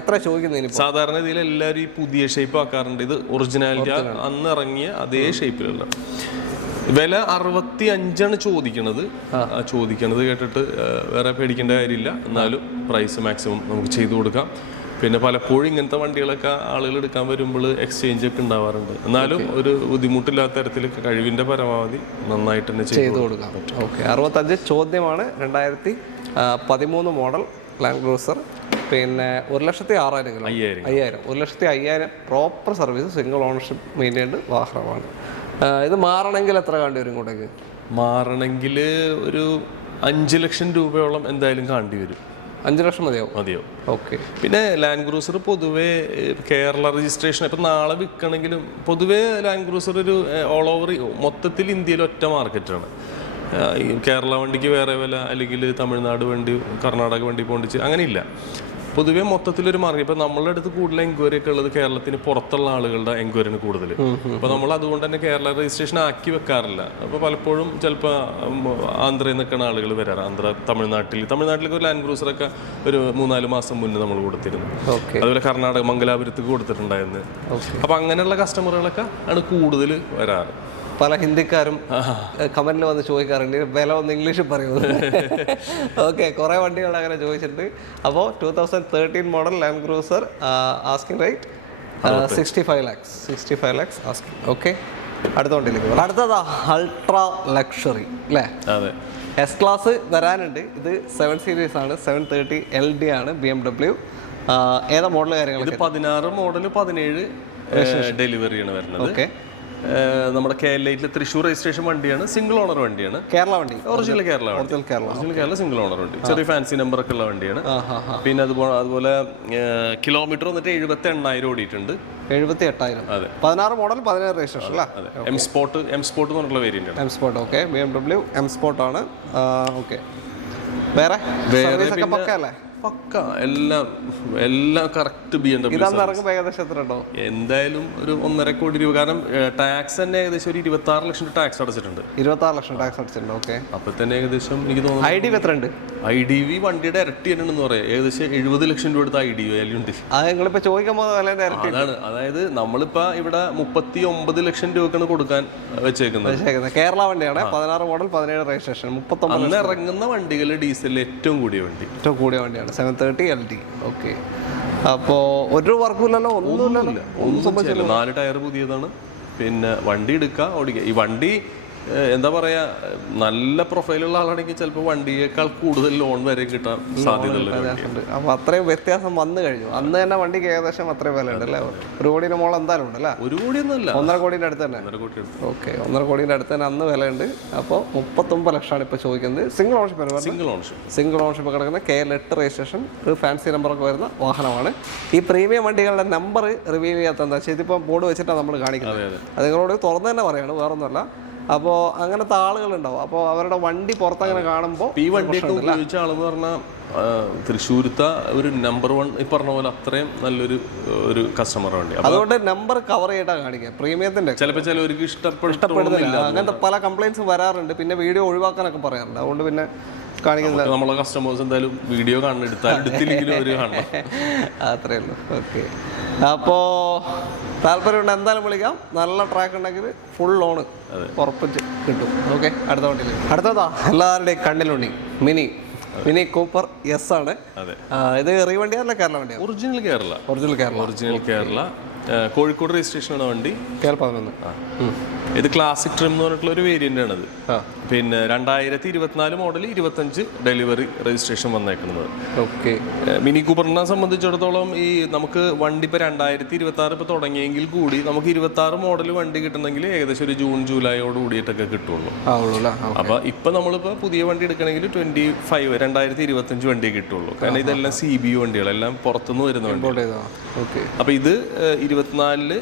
എത്ര ചോദിക്കുന്നതിന്? സാധാരണ ഇതിൽ എല്ലാവരും ഈ പുതിയ ഷേപ്പ് ആക്കാറുണ്ട്. ഇത് ഒറിജിനാലിറ്റി അന്ന് ഇറങ്ങിയ അതേ ഷേപ്പിലുള്ള വില 65 ചോദിക്കണത്. ചോദിക്കണത് കേട്ടിട്ട് വേറെ പേടിക്കേണ്ട കാര്യമില്ല. എന്നാലും പ്രൈസ് മാക്സിമം നമുക്ക് ചെയ്തു കൊടുക്കാം. പിന്നെ പലപ്പോഴും ഇങ്ങനത്തെ വണ്ടികളൊക്കെ ആളുകൾ എടുക്കാൻ വരുമ്പോൾ എക്സ്ചേഞ്ച് ഒക്കെ ഉണ്ടാവാറുണ്ട്. എന്നാലും ഒരു ബുദ്ധിമുട്ടില്ലാത്ത തരത്തിൽ കഴിവിൻ്റെ പരമാവധി നന്നായിട്ട് തന്നെ ചെയ്തു കൊടുക്കാം. ഓക്കെ, 65 ചോദ്യമാണ്. 2013 മോഡൽ ലാൻഡ് ക്രൂസർ. പിന്നെ 1,06,000 kilo, 1,05,000 proper service, single ownership maintained വാഹനമാണ്. ഇത് മാറണമെങ്കിൽ എത്ര കാണ്ടി വരും ഇങ്ങോട്ടേക്ക്? മാറണമെങ്കിൽ ഒരു 5 ലക്ഷം രൂപയോളം എന്തായാലും കാണ്ടി വരും. 5 ലക്ഷം മതിയാവും? ഓക്കെ. പിന്നെ ലാൻഡ് ക്രൂസർ പൊതുവേ കേരള രജിസ്ട്രേഷൻ ഇപ്പം നാളെ വിൽക്കണമെങ്കിലും പൊതുവേ ലാൻഡ് ക്രൂസർ ഒരു ഓൾ ഓവർ മൊത്തത്തിൽ ഇന്ത്യയിൽ ഒറ്റ മാർക്കറ്റാണ്. കേരള വണ്ടിക്ക് വേറെ വില, അല്ലെങ്കിൽ തമിഴ്നാട് വണ്ടി, കർണാടക വണ്ടി, പോണ്ടിച്ച് അങ്ങനെയില്ല. പൊതുവേ മൊത്തത്തിലൊരു മാർക്കറ്റ്. ഇപ്പം നമ്മളുടെ അടുത്ത് കൂടുതൽ എൻക്വയറി ഒക്കെ ഉള്ളത് കേരളത്തിന് പുറത്തുള്ള ആളുകളുടെ എൻക്വയറിന് കൂടുതൽ. അപ്പോൾ നമ്മൾ അതുകൊണ്ട് തന്നെ കേരള രജിസ്ട്രേഷൻ ആക്കി വെക്കാറില്ല. അപ്പോൾ പലപ്പോഴും ചിലപ്പോൾ ആന്ധ്രയിൽ നിൽക്കുന്ന ആളുകൾ വരാറ്. തമിഴ്നാട്ടിലേക്ക് ഒരു ലാൻഡ് ക്രൂസറൊക്കെ ഒരു 3-4 മാസം മുന്നേ നമ്മൾ കൊടുത്തിരുന്നു. അതുപോലെ കർണാടക മംഗലാപുരത്തേക്ക് കൊടുത്തിട്ടുണ്ടായിരുന്നു. അപ്പോൾ അങ്ങനെയുള്ള കസ്റ്റമറുകളൊക്കെ ആണ് കൂടുതൽ വരാറ്. പല ഹിന്ദിക്കാരും കമന്റിൽ വന്ന് ചോദിക്കാറുണ്ട് വില ഒന്ന് ഇംഗ്ലീഷിൽ പറയുന്നത്. ഓക്കെ, കുറേ വണ്ടികൾ അങ്ങനെ ചോദിച്ചിട്ടുണ്ട്. അപ്പോൾ 2013 model land cruiser asking rate 65 lakhs asking. Okay, അടുത്ത വണ്ടിയിലേക്ക്. അടുത്തതാ അൾട്രാ ലക്ഷറി അല്ലേ? അതെ, എസ് ക്ലാസ് വരാനുണ്ട്. ഇത് 7 സീരീസ് ആണ്, 730 LD ആണ്, BMW. ഏതാ മോഡൽ കാര്യങ്ങൾ? ഇത് 16 മോഡൽ 17 ഡെലിവറിയാണ് വരുന്നത്. ഓക്കെ, നമ്മുടെ കേരളയിലെ തൃശ്ശൂർ രജിസ്ട്രേഷൻ വണ്ടിയാണ്. സിംഗിൾ ഓണർ വണ്ടിയാണ്. കേരള വണ്ടി, ഒറിജിനൽ കേരള സിംഗിൾ ഓണർ വണ്ടി. ചെറിയ ഫാൻസി നമ്പർ ഒക്കെ ഉള്ള വണ്ടിയാണ്. പിന്നെ അതുപോലെ കിലോമീറ്റർ വന്നിട്ട് 78,000 ഓടിയിട്ടുണ്ട്. 78,000. അതെ, 16 മോഡൽ 17 രജിസ്ട്രേഷൻ അല്ലേ? എം സ്പോർട്ട് എന്ന് പറഞ്ഞിട്ടുള്ള വേരിയന്റ് ആണ്. M sport. Okay, BMW M sport ആണ്. ഓക്കെ, വേറെ സർവീസ് ഒക്കെ പക്ക അല്ലേ? പക്ക, എല്ലാം കറക്റ്റ് BMW. ഇറങ്ങുമ്പോൾ ഏകദേശം എത്ര ഉണ്ടോ? എന്തായാലും ഒരു 1.5 കോടി രൂപ. കാരണം ടാക്സ് തന്നെ ഏകദേശം ഒരു 26 ലക്ഷം ടാക്സ് അടച്ചിട്ടുണ്ട്. 26 ലക്ഷം ടാക്സ് അടച്ചിട്ടുണ്ട്. ഓക്കെ, അപ്പൊ തന്നെ ഏകദേശം എനിക്ക് തോന്നുന്നു IDV എത്ര ഉണ്ട്? IDV വണ്ടിയുടെ ഇരട്ടി തന്നെയാണെന്ന് പറയാം. ഏകദേശം 70 ലക്ഷം രൂപ എടുത്ത IDV ഉണ്ട്. അത് നിങ്ങളിപ്പോ ചോദിക്കുമ്പോൾ അതാണ്, അതായത് നമ്മളിപ്പോ ഇവിടെ 39 ലക്ഷം രൂപക്കാണ് കൊടുക്കാൻ വെച്ചേക്കുന്നത്. കേരള വണ്ടിയാണ്, 16 മോഡൽ 17 രജിസ്ട്രേഷൻ. 39 അന്ന് ഇറങ്ങുന്ന വണ്ടികൾ ഡീസലിൽ ഏറ്റവും കൂടിയ വണ്ടിയാണ് 730 LD. ഓക്കെ, അപ്പോ ഒരു വർക്കുമില്ലല്ലോ, ഒന്നും സംഭവിച്ചില്ല. 4 ടയർ പുതിയതാണ്. പിന്നെ വണ്ടി എടുക്കുക, ഓടിക്കുക. ഈ വണ്ടി എന്താ പറയാ, നല്ല പ്രൊഫൈലുള്ള ആളാണെങ്കിൽ ചിലപ്പോൾ വണ്ടിയേക്കാൾ കൂടുതൽ ലോൺ വരെ കിട്ടാൻ സാധ്യതയുള്ള. അപ്പൊ അത്രയും വ്യത്യാസം വന്നു കഴിഞ്ഞു. അന്ന് തന്നെ വണ്ടിക്ക് ഏകദേശം അത്രയും വില ഉണ്ട് അല്ലേ? 1 കോടിയുടെ മോൾ എന്തായാലും ഉണ്ട് അല്ലേ? 1 കോടിയൊന്നുമല്ല, 1.5 കോടിയുടെ അടുത്ത് തന്നെ. ഓക്കെ, 1.5 കോടിയുടെ അടുത്ത് തന്നെ അന്ന് വില ഉണ്ട്. അപ്പോൾ 39 ലക്ഷമാണ് ഇപ്പൊ ചോദിക്കുന്നത്. സിംഗിൾ ഓണർഷിപ്പ് കിടക്കുന്ന KL8 രജിസ്ട്രേഷൻ, ഒരു ഫാൻസി നമ്പറൊക്കെ വരുന്ന വാഹനമാണ്. ഈ പ്രീമിയം വണ്ടികളുടെ നമ്പർ റിവീൽ ചെയ്യാത്ത എന്താ വെച്ചാൽ ഇതിപ്പോൾ ബോർഡ് വെച്ചിട്ടാണ് നമ്മൾ കാണിക്കുന്നത്. അത് നിങ്ങളോട് തുറന്നു തന്നെ പറയാണ്, വേറൊന്നുമല്ല. അപ്പോൾ അങ്ങനത്തെ ആളുകളുണ്ടാവും. അപ്പോൾ അവരുടെ വണ്ടി പുറത്തങ്ങനെ കാണുമ്പോൾ ഈ വണ്ടിയൊക്കെ ഉപയോഗിച്ച ആളെന്ന് പറഞ്ഞാൽ തൃശ്ശൂരത്തെ ഒരു നമ്പർ 1 ഈ പറഞ്ഞ പോലെ അത്രയും നല്ലൊരു കസ്റ്റമർ വണ്ടി. അതുകൊണ്ട് നമ്പർ കവർ ചെയ്തിട്ടാണ് കാണിക്കുക. പ്രീമിയത്തിന്റെ ചിലപ്പോൾ ചിലവർക്ക് ഇഷ്ടപ്പെടുന്നില്ല, അങ്ങനത്തെ പല കംപ്ലൈൻറ്റ്സ് വരാറുണ്ട്. പിന്നെ വീഡിയോ ഒഴിവാക്കാനൊക്കെ പറയാറുണ്ട്. അതുകൊണ്ട് പിന്നെ കാണിക്കുന്നില്ല. നമ്മളെ കസ്റ്റമേഴ്സ് എന്തായാലും വീഡിയോ എടുത്തില്ലെങ്കിലും അവർ കാണണം. അത്രേ ഉള്ളൂ. ഓക്കെ, അപ്പോൾ താല്പര്യമുണ്ട് എന്തായാലും വിളിക്കാം. നല്ല ട്രാക്ക് ഉണ്ടെങ്കിൽ ഫുൾ ലോണ് ഉറപ്പിച്ച് കിട്ടും. ഓക്കെ, അടുത്ത വണ്ടിയിൽ. അടുത്തതാ എല്ലാവരുടെയും കണ്ണിലുണ്ടി മിനി കൂപ്പർ എസ് ആണ്. ഇത് റീവണ്ടിയാ അല്ല കേരള വണ്ടിയാണ്? ഒറിജിനൽ കേരള കോഴിക്കോട് രജിസ്ട്രേഷനാണ് വണ്ടി. KL11. ഇത് ക്ലാസിക് ട്രിം എന്ന് പറഞ്ഞിട്ടുള്ള ഒരു വേരിയന്റ് ആണത്. പിന്നെ 2024 മോഡൽ 25 ഡെലിവറി രജിസ്ട്രേഷൻ വന്നേക്കുന്നത്. ഓക്കെ, മിനി കൂപ്പറിനെ സംബന്ധിച്ചിടത്തോളം ഈ നമുക്ക് വണ്ടി ഇപ്പോൾ 2026 ഇപ്പോൾ തുടങ്ങിയെങ്കിൽ കൂടി നമുക്ക് 26 മോഡൽ വണ്ടി കിട്ടണമെങ്കിൽ ഏകദേശം ഒരു ജൂൺ ജൂലൈയോട് കൂടിയിട്ടൊക്കെ കിട്ടുള്ളൂ. അപ്പോൾ ഇപ്പം നമ്മളിപ്പോൾ പുതിയ വണ്ടി എടുക്കണമെങ്കിൽ 2025 വണ്ടിയെ കിട്ടുള്ളൂ. കാരണം ഇതെല്ലാം CBU വണ്ടികളെല്ലാം പുറത്തുനിന്ന് വരുന്ന വണ്ടികൾ. അപ്പോൾ ഇത് 24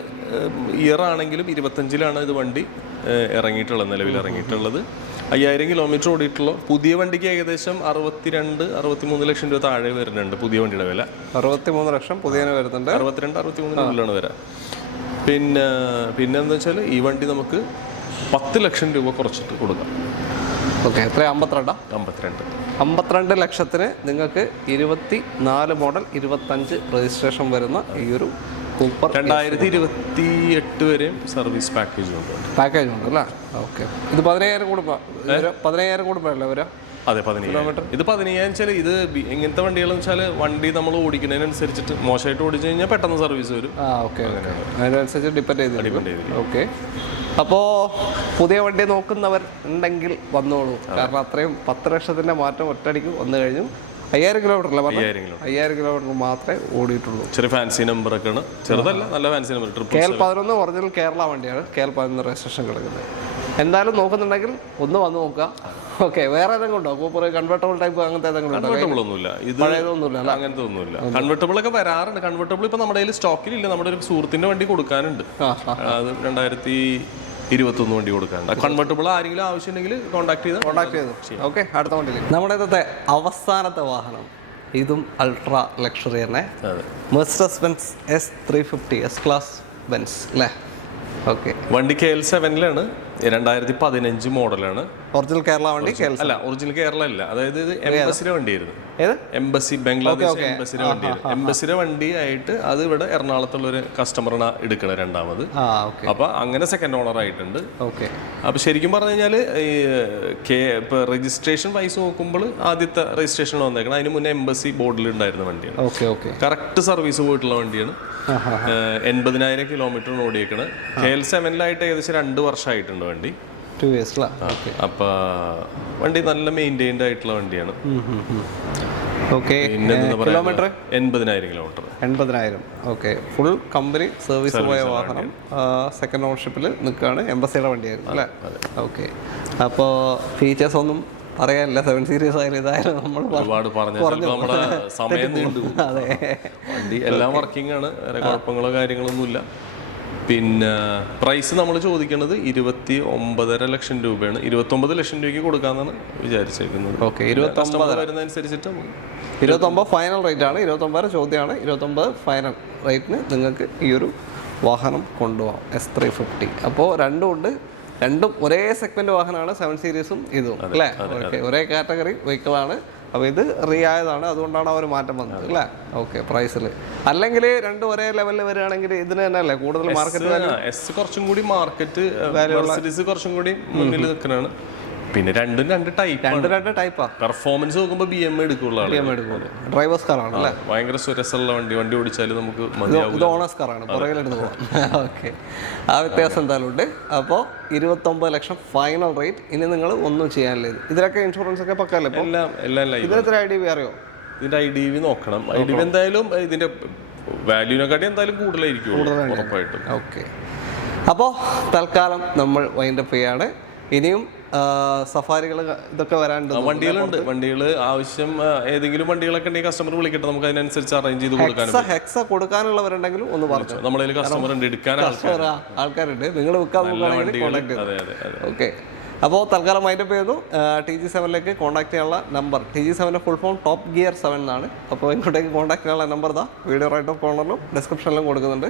ഇയർ ആണെങ്കിലും 25-ലാണ് ഇത് വണ്ടി നിലവിൽ ഇറങ്ങിയിട്ടുള്ളത്. 5000 കിലോമീറ്റർ ഓടിയിട്ടുള്ള പുതിയ വണ്ടിക്ക് ഏകദേശം 62-63 ലക്ഷം രൂപ താഴെ വരുന്നുണ്ട്. പുതിയ വണ്ടിയുടെ വില 63 ലക്ഷം പുതിയ വരുന്നുണ്ട്. 62-63 വരെ. പിന്നെ എന്താ വെച്ചാൽ ഈ വണ്ടി നമുക്ക് 10 ലക്ഷം രൂപ കുറച്ചിട്ട് കൊടുക്കാം. ഓക്കെ, എത്ര? 52 ലക്ഷത്തിന് നിങ്ങൾക്ക് 24 മോഡൽ 25 രജിസ്ട്രേഷൻ വരുന്ന ഈ ഒരു കൂപ്പർ 2028 വരെയും സർവീസ് പാക്കേജ് ഉണ്ട്. പാക്കേജ് ഉണ്ട് അല്ലേ? ഓക്കെ. ഇത് 15,000 കൂടുമ്പോൾ 15,000 കൂടുമ്പോഴല്ലേ വരാം? അതെ, 15,000. ഇത് 15,000 വെച്ചാൽ ഇത് ഇങ്ങനത്തെ വണ്ടികളെന്ന് വെച്ചാൽ വണ്ടി നമ്മൾ ഓടിക്കുന്നതിനനുസരിച്ചിട്ട് മോശമായിട്ട് ഓടിച്ചു കഴിഞ്ഞാൽ പെട്ടെന്ന് സർവീസ് വരും. ഓക്കെ. അതിനനുസരിച്ച് ഡിപ്പെൻഡ് ചെയ്ത്. ഓക്കെ. അപ്പോൾ പുതിയ വണ്ടി നോക്കുന്നവർ ഉണ്ടെങ്കിൽ വന്നോളൂ. കാരണം അത്രയും 10 ലക്ഷത്തിൻ്റെ മാറ്റം ഒറ്റയടിക്ക് വന്നു കഴിഞ്ഞു. 5,000 കിലോമീറ്റർ അല്ല? 5,000 കിലോമീറ്റർ മാത്രമേ ഓടിയിട്ടുള്ളൂ. ചെറിയ ഫാൻസി നമ്പറൊക്കെ ആണ്, ചെറുതല്ല, നല്ല fancy number. KL11 original Kerala വണ്ടിയാണ്. KL11 രജിസ്ട്രേഷൻ കിടക്കുന്നത്. എന്തായാലും നോക്കുന്നുണ്ടെങ്കിൽ ഒന്ന് വന്ന് നോക്കുക. ഓക്കെ. വേറെ ഏതെങ്കിലും ഉണ്ടോ? കൂപ്പർ കൺവെർട്ടബിൾ ടൈപ്പ് അങ്ങനത്തെ ഏതെങ്കിലും ഉണ്ടോ? കൺവെർട്ടബിൾ ഒന്നുമില്ല, ഇത് പഴയതൊന്നുമില്ല, അങ്ങനത്തെ ഒന്നുമില്ല. കൺവെർട്ടബിൾ ഒക്കെ വരാറുണ്ട്. കൺവെർട്ടബിൾ ഇപ്പൊ നമ്മുടെ കയ്യിൽ സ്റ്റോക്കിലില്ല. നമ്മുടെ ഒരു സുഹൃത്തിന്റെ വണ്ടി കൊടുക്കാനുണ്ട്. അത് 2021 വണ്ടി കൊടുക്കാനുണ്ട്. കൺവെർട്ടബിൾ ആരെങ്കിലും ആവശ്യമുണ്ടെങ്കിൽ കോൺടാക്ട് ചെയ്തു. ഓക്കെ. അടുത്ത വണ്ടി നമ്മുടെ ഇന്നത്തെ അവസാനത്തെ വാഹനം, ഇതും അൾട്രാ ലക്ഷറി തന്നെ, Mercedes Benz S350 S class Benz അല്ലേ? ഓക്കെ. വണ്ടി KL7 2015 മോഡലാണ്. ഒറിജിനൽ കേരള വണ്ടി? അല്ല, ഒറിജിനൽ കേരള അല്ല. അതായത് ഇത് എംബസിയുടെ വണ്ടിയായിരുന്നു. എംബസി, ബംഗ്ലാദേശ് എംബസിയുടെ വണ്ടിയായിരുന്നു. എംബസിയുടെ വണ്ടി ആയിട്ട് അത് ഇവിടെ എറണാകുളത്തുള്ള ഒരു കസ്റ്റമറാണ് എടുക്കണത് രണ്ടാമത്. അപ്പൊ അങ്ങനെ സെക്കൻഡ് ഓണർ ആയിട്ടുണ്ട്. അപ്പൊ ശരിക്കും പറഞ്ഞു കഴിഞ്ഞാല് ഇപ്പൊ രജിസ്ട്രേഷൻ വൈസ് നോക്കുമ്പോൾ ആദ്യത്തെ രജിസ്ട്രേഷൻ വന്നേക്കണം. അതിന് മുന്നേ എംബസി ബോർഡിൽ ഉണ്ടായിരുന്ന വണ്ടിയാണ്. കറക്റ്റ് സർവീസ് പോയിട്ടുള്ള വണ്ടിയാണ്. 80,000 കിലോമീറ്റർ ഓടിയേക്കണ്. KL7 ഏകദേശം 2 വർഷമായിട്ടുണ്ട് വണ്ടി. 2 years. അപ്പൊ വണ്ടി നല്ല മെയിൻറ്റൈൻഡ് ആയിട്ടുള്ള വണ്ടിയാണ്. Kilometre 80,000 kilometre. 80,000. Okay. Full company service പോയ വാഹനം, സെക്കൻഡ് ഓണർഷിപ്പിൽ നിൽക്കുകയാണ്. എംബസിയുടെ വണ്ടിയായിരുന്നു അല്ലേ? ഓക്കെ. അപ്പോൾ ഫീച്ചേഴ്സ് ഒന്നും പറയാനില്ല. 7 സീരീസ് ആയാലും ഇതായാലും നമ്മൾ ഒരുപാട് പറഞ്ഞു നമ്മുടെ സമയം നീണ്ടു. അതെ, വണ്ടി എല്ലാം വർക്കിംഗ് ആണ്, വേറെ കുഴപ്പങ്ങളോ കാര്യങ്ങളൊന്നുമില്ല. പിന്നെ പ്രൈസ് നമ്മൾ ചോദിക്കുന്നത് 29.5 ലക്ഷം രൂപയാണ്. 29 ലക്ഷം രൂപയ്ക്ക് കൊടുക്കാന്നാണ് വിചാരിച്ചേക്കുന്നത്. ഓക്കെ. 29 വരുന്നതനുസരിച്ചിട്ട് 29 ഫൈനൽ റേറ്റ് ആണ്. 29 ചോദ്യമാണ്. 29 ഫൈനൽ റേറ്റിന് നിങ്ങൾക്ക് ഈ ഒരു വാഹനം കൊണ്ടുപോകാം, S350. അപ്പോൾ രണ്ടും ഒരേ സെഗ്മെന്റ് വാഹനമാണ്, 7 സീരീസും ഇതും അല്ലേ? ഓക്കെ. ഒരേ കാറ്റഗറി വെഹിക്കിളാണ്. അപ്പോൾ ഇത് റീആയതാണ്, അതുകൊണ്ടാണ് അവർ മാറ്റം വന്നത് അല്ലേ? ഓക്കെ. പ്രൈസിൽ അല്ലെങ്കിൽ രണ്ടും ഒരേ ലെവലിൽ വരികയാണെങ്കിൽ ഇതിന് തന്നെ അല്ലേ കൂടുതൽ മാർക്കറ്റ് വാല്യൂ? എസ് കുറച്ചും കൂടി മാർക്കറ്റ് വാല്യൂ, കുറച്ചും കൂടി മുന്നിൽ നിൽക്കുന്നതാണ്. പിന്നെ രണ്ട് ടൈപ്പാ. പെർഫോമൻസ് നോക്കുമ്പോൾ BM എടുക്കുള്ളൂ. ഡ്രൈവേഴ്സ് കാറാണ് അല്ലേ? ഭയങ്കര സുരസമുള്ള വണ്ടി ഓടിച്ചാൽ നമുക്ക് ഇത് ഓണേഴ്സ് കാറാണ്, പുറകിലെടുത്ത് പോകാം. ഓക്കെ. ആ വ്യത്യാസം എന്തായാലും ഉണ്ട്. അപ്പോൾ 29 ലക്ഷം ഫൈനൽ റേറ്റ്. ഇനി നിങ്ങൾ ഒന്നും ചെയ്യാനില്ല. ഇതിലൊക്കെ ഇൻഷുറൻസ് ഒക്കെ പക്കല്ലേ? എല്ലാം ഇതിനെത്ര IDV അറിയോ? ഇതിന്റെ IDV നോക്കണം. IDV എന്തായാലും ഇതിന്റെ വാല്യൂനെക്കാട്ടി എന്തായാലും കൂടുതലായിരിക്കും ഉറപ്പായിട്ടും. ഓക്കെ. അപ്പോൾ തൽക്കാലം നമ്മൾ വൈൻഡപ്പ് ചെയ്യാണ്. ഇനിയും സഫാരികൾ ഇതൊക്കെ വരാനുണ്ട്. വണ്ടികൾ ആവശ്യം ഏതെങ്കിലും വണ്ടികളൊക്കെ ഉണ്ടെങ്കിൽ കസ്റ്റമർ വിളിക്കട്ടെ, നമുക്ക് അതിനനുസരിച്ച് അറേഞ്ച് ചെയ്ത് കൊടുക്കാൻ. ഹെക്സ കൊടുക്കാനുള്ളവരെണ്ടെങ്കിലും ഒന്ന് പറഞ്ഞു. നമ്മളതിൽ കസ്റ്റമർ ഉണ്ട്, എടുക്കാൻ ആൾക്കാരുണ്ട്. നിങ്ങൾ വിൽക്കാൻ നോക്കുകയാണെങ്കിൽ. ഓക്കെ. അപ്പോൾ തൽക്കാലം മൈൻഡപ്പ് ചെയ്യുന്നു. TG7 കോൺടാക്ട് ചെയ്യാനുള്ള number, TG7 full form top gear 7 എന്നാണ്. അപ്പോൾ ഇങ്ങോട്ടേക്ക് കോൺടാക്ട് ചെയ്യാനുള്ള നമ്പർ വീഡിയോ റൈറ്റ് ഓഫ് കോർണറിലും ഡിസ്ക്രിപ്ഷനിലും കൊടുക്കുന്നുണ്ട്.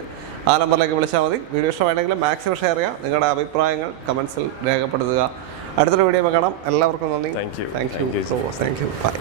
ആ നമ്പറിലേക്ക് വിളിച്ചാൽ മതി. വീഡിയോ ഇഷ്ടമാണെങ്കിൽ മാക്സിമം ഷെയർ ചെയ്യുക. നിങ്ങളുടെ അഭിപ്രായങ്ങൾ കമൻസിൽ രേഖപ്പെടുത്തുക. അടുത്തൊരു വീഡിയോ കാണാം. എല്ലാവർക്കും നന്ദി. Thank you. ബൈ.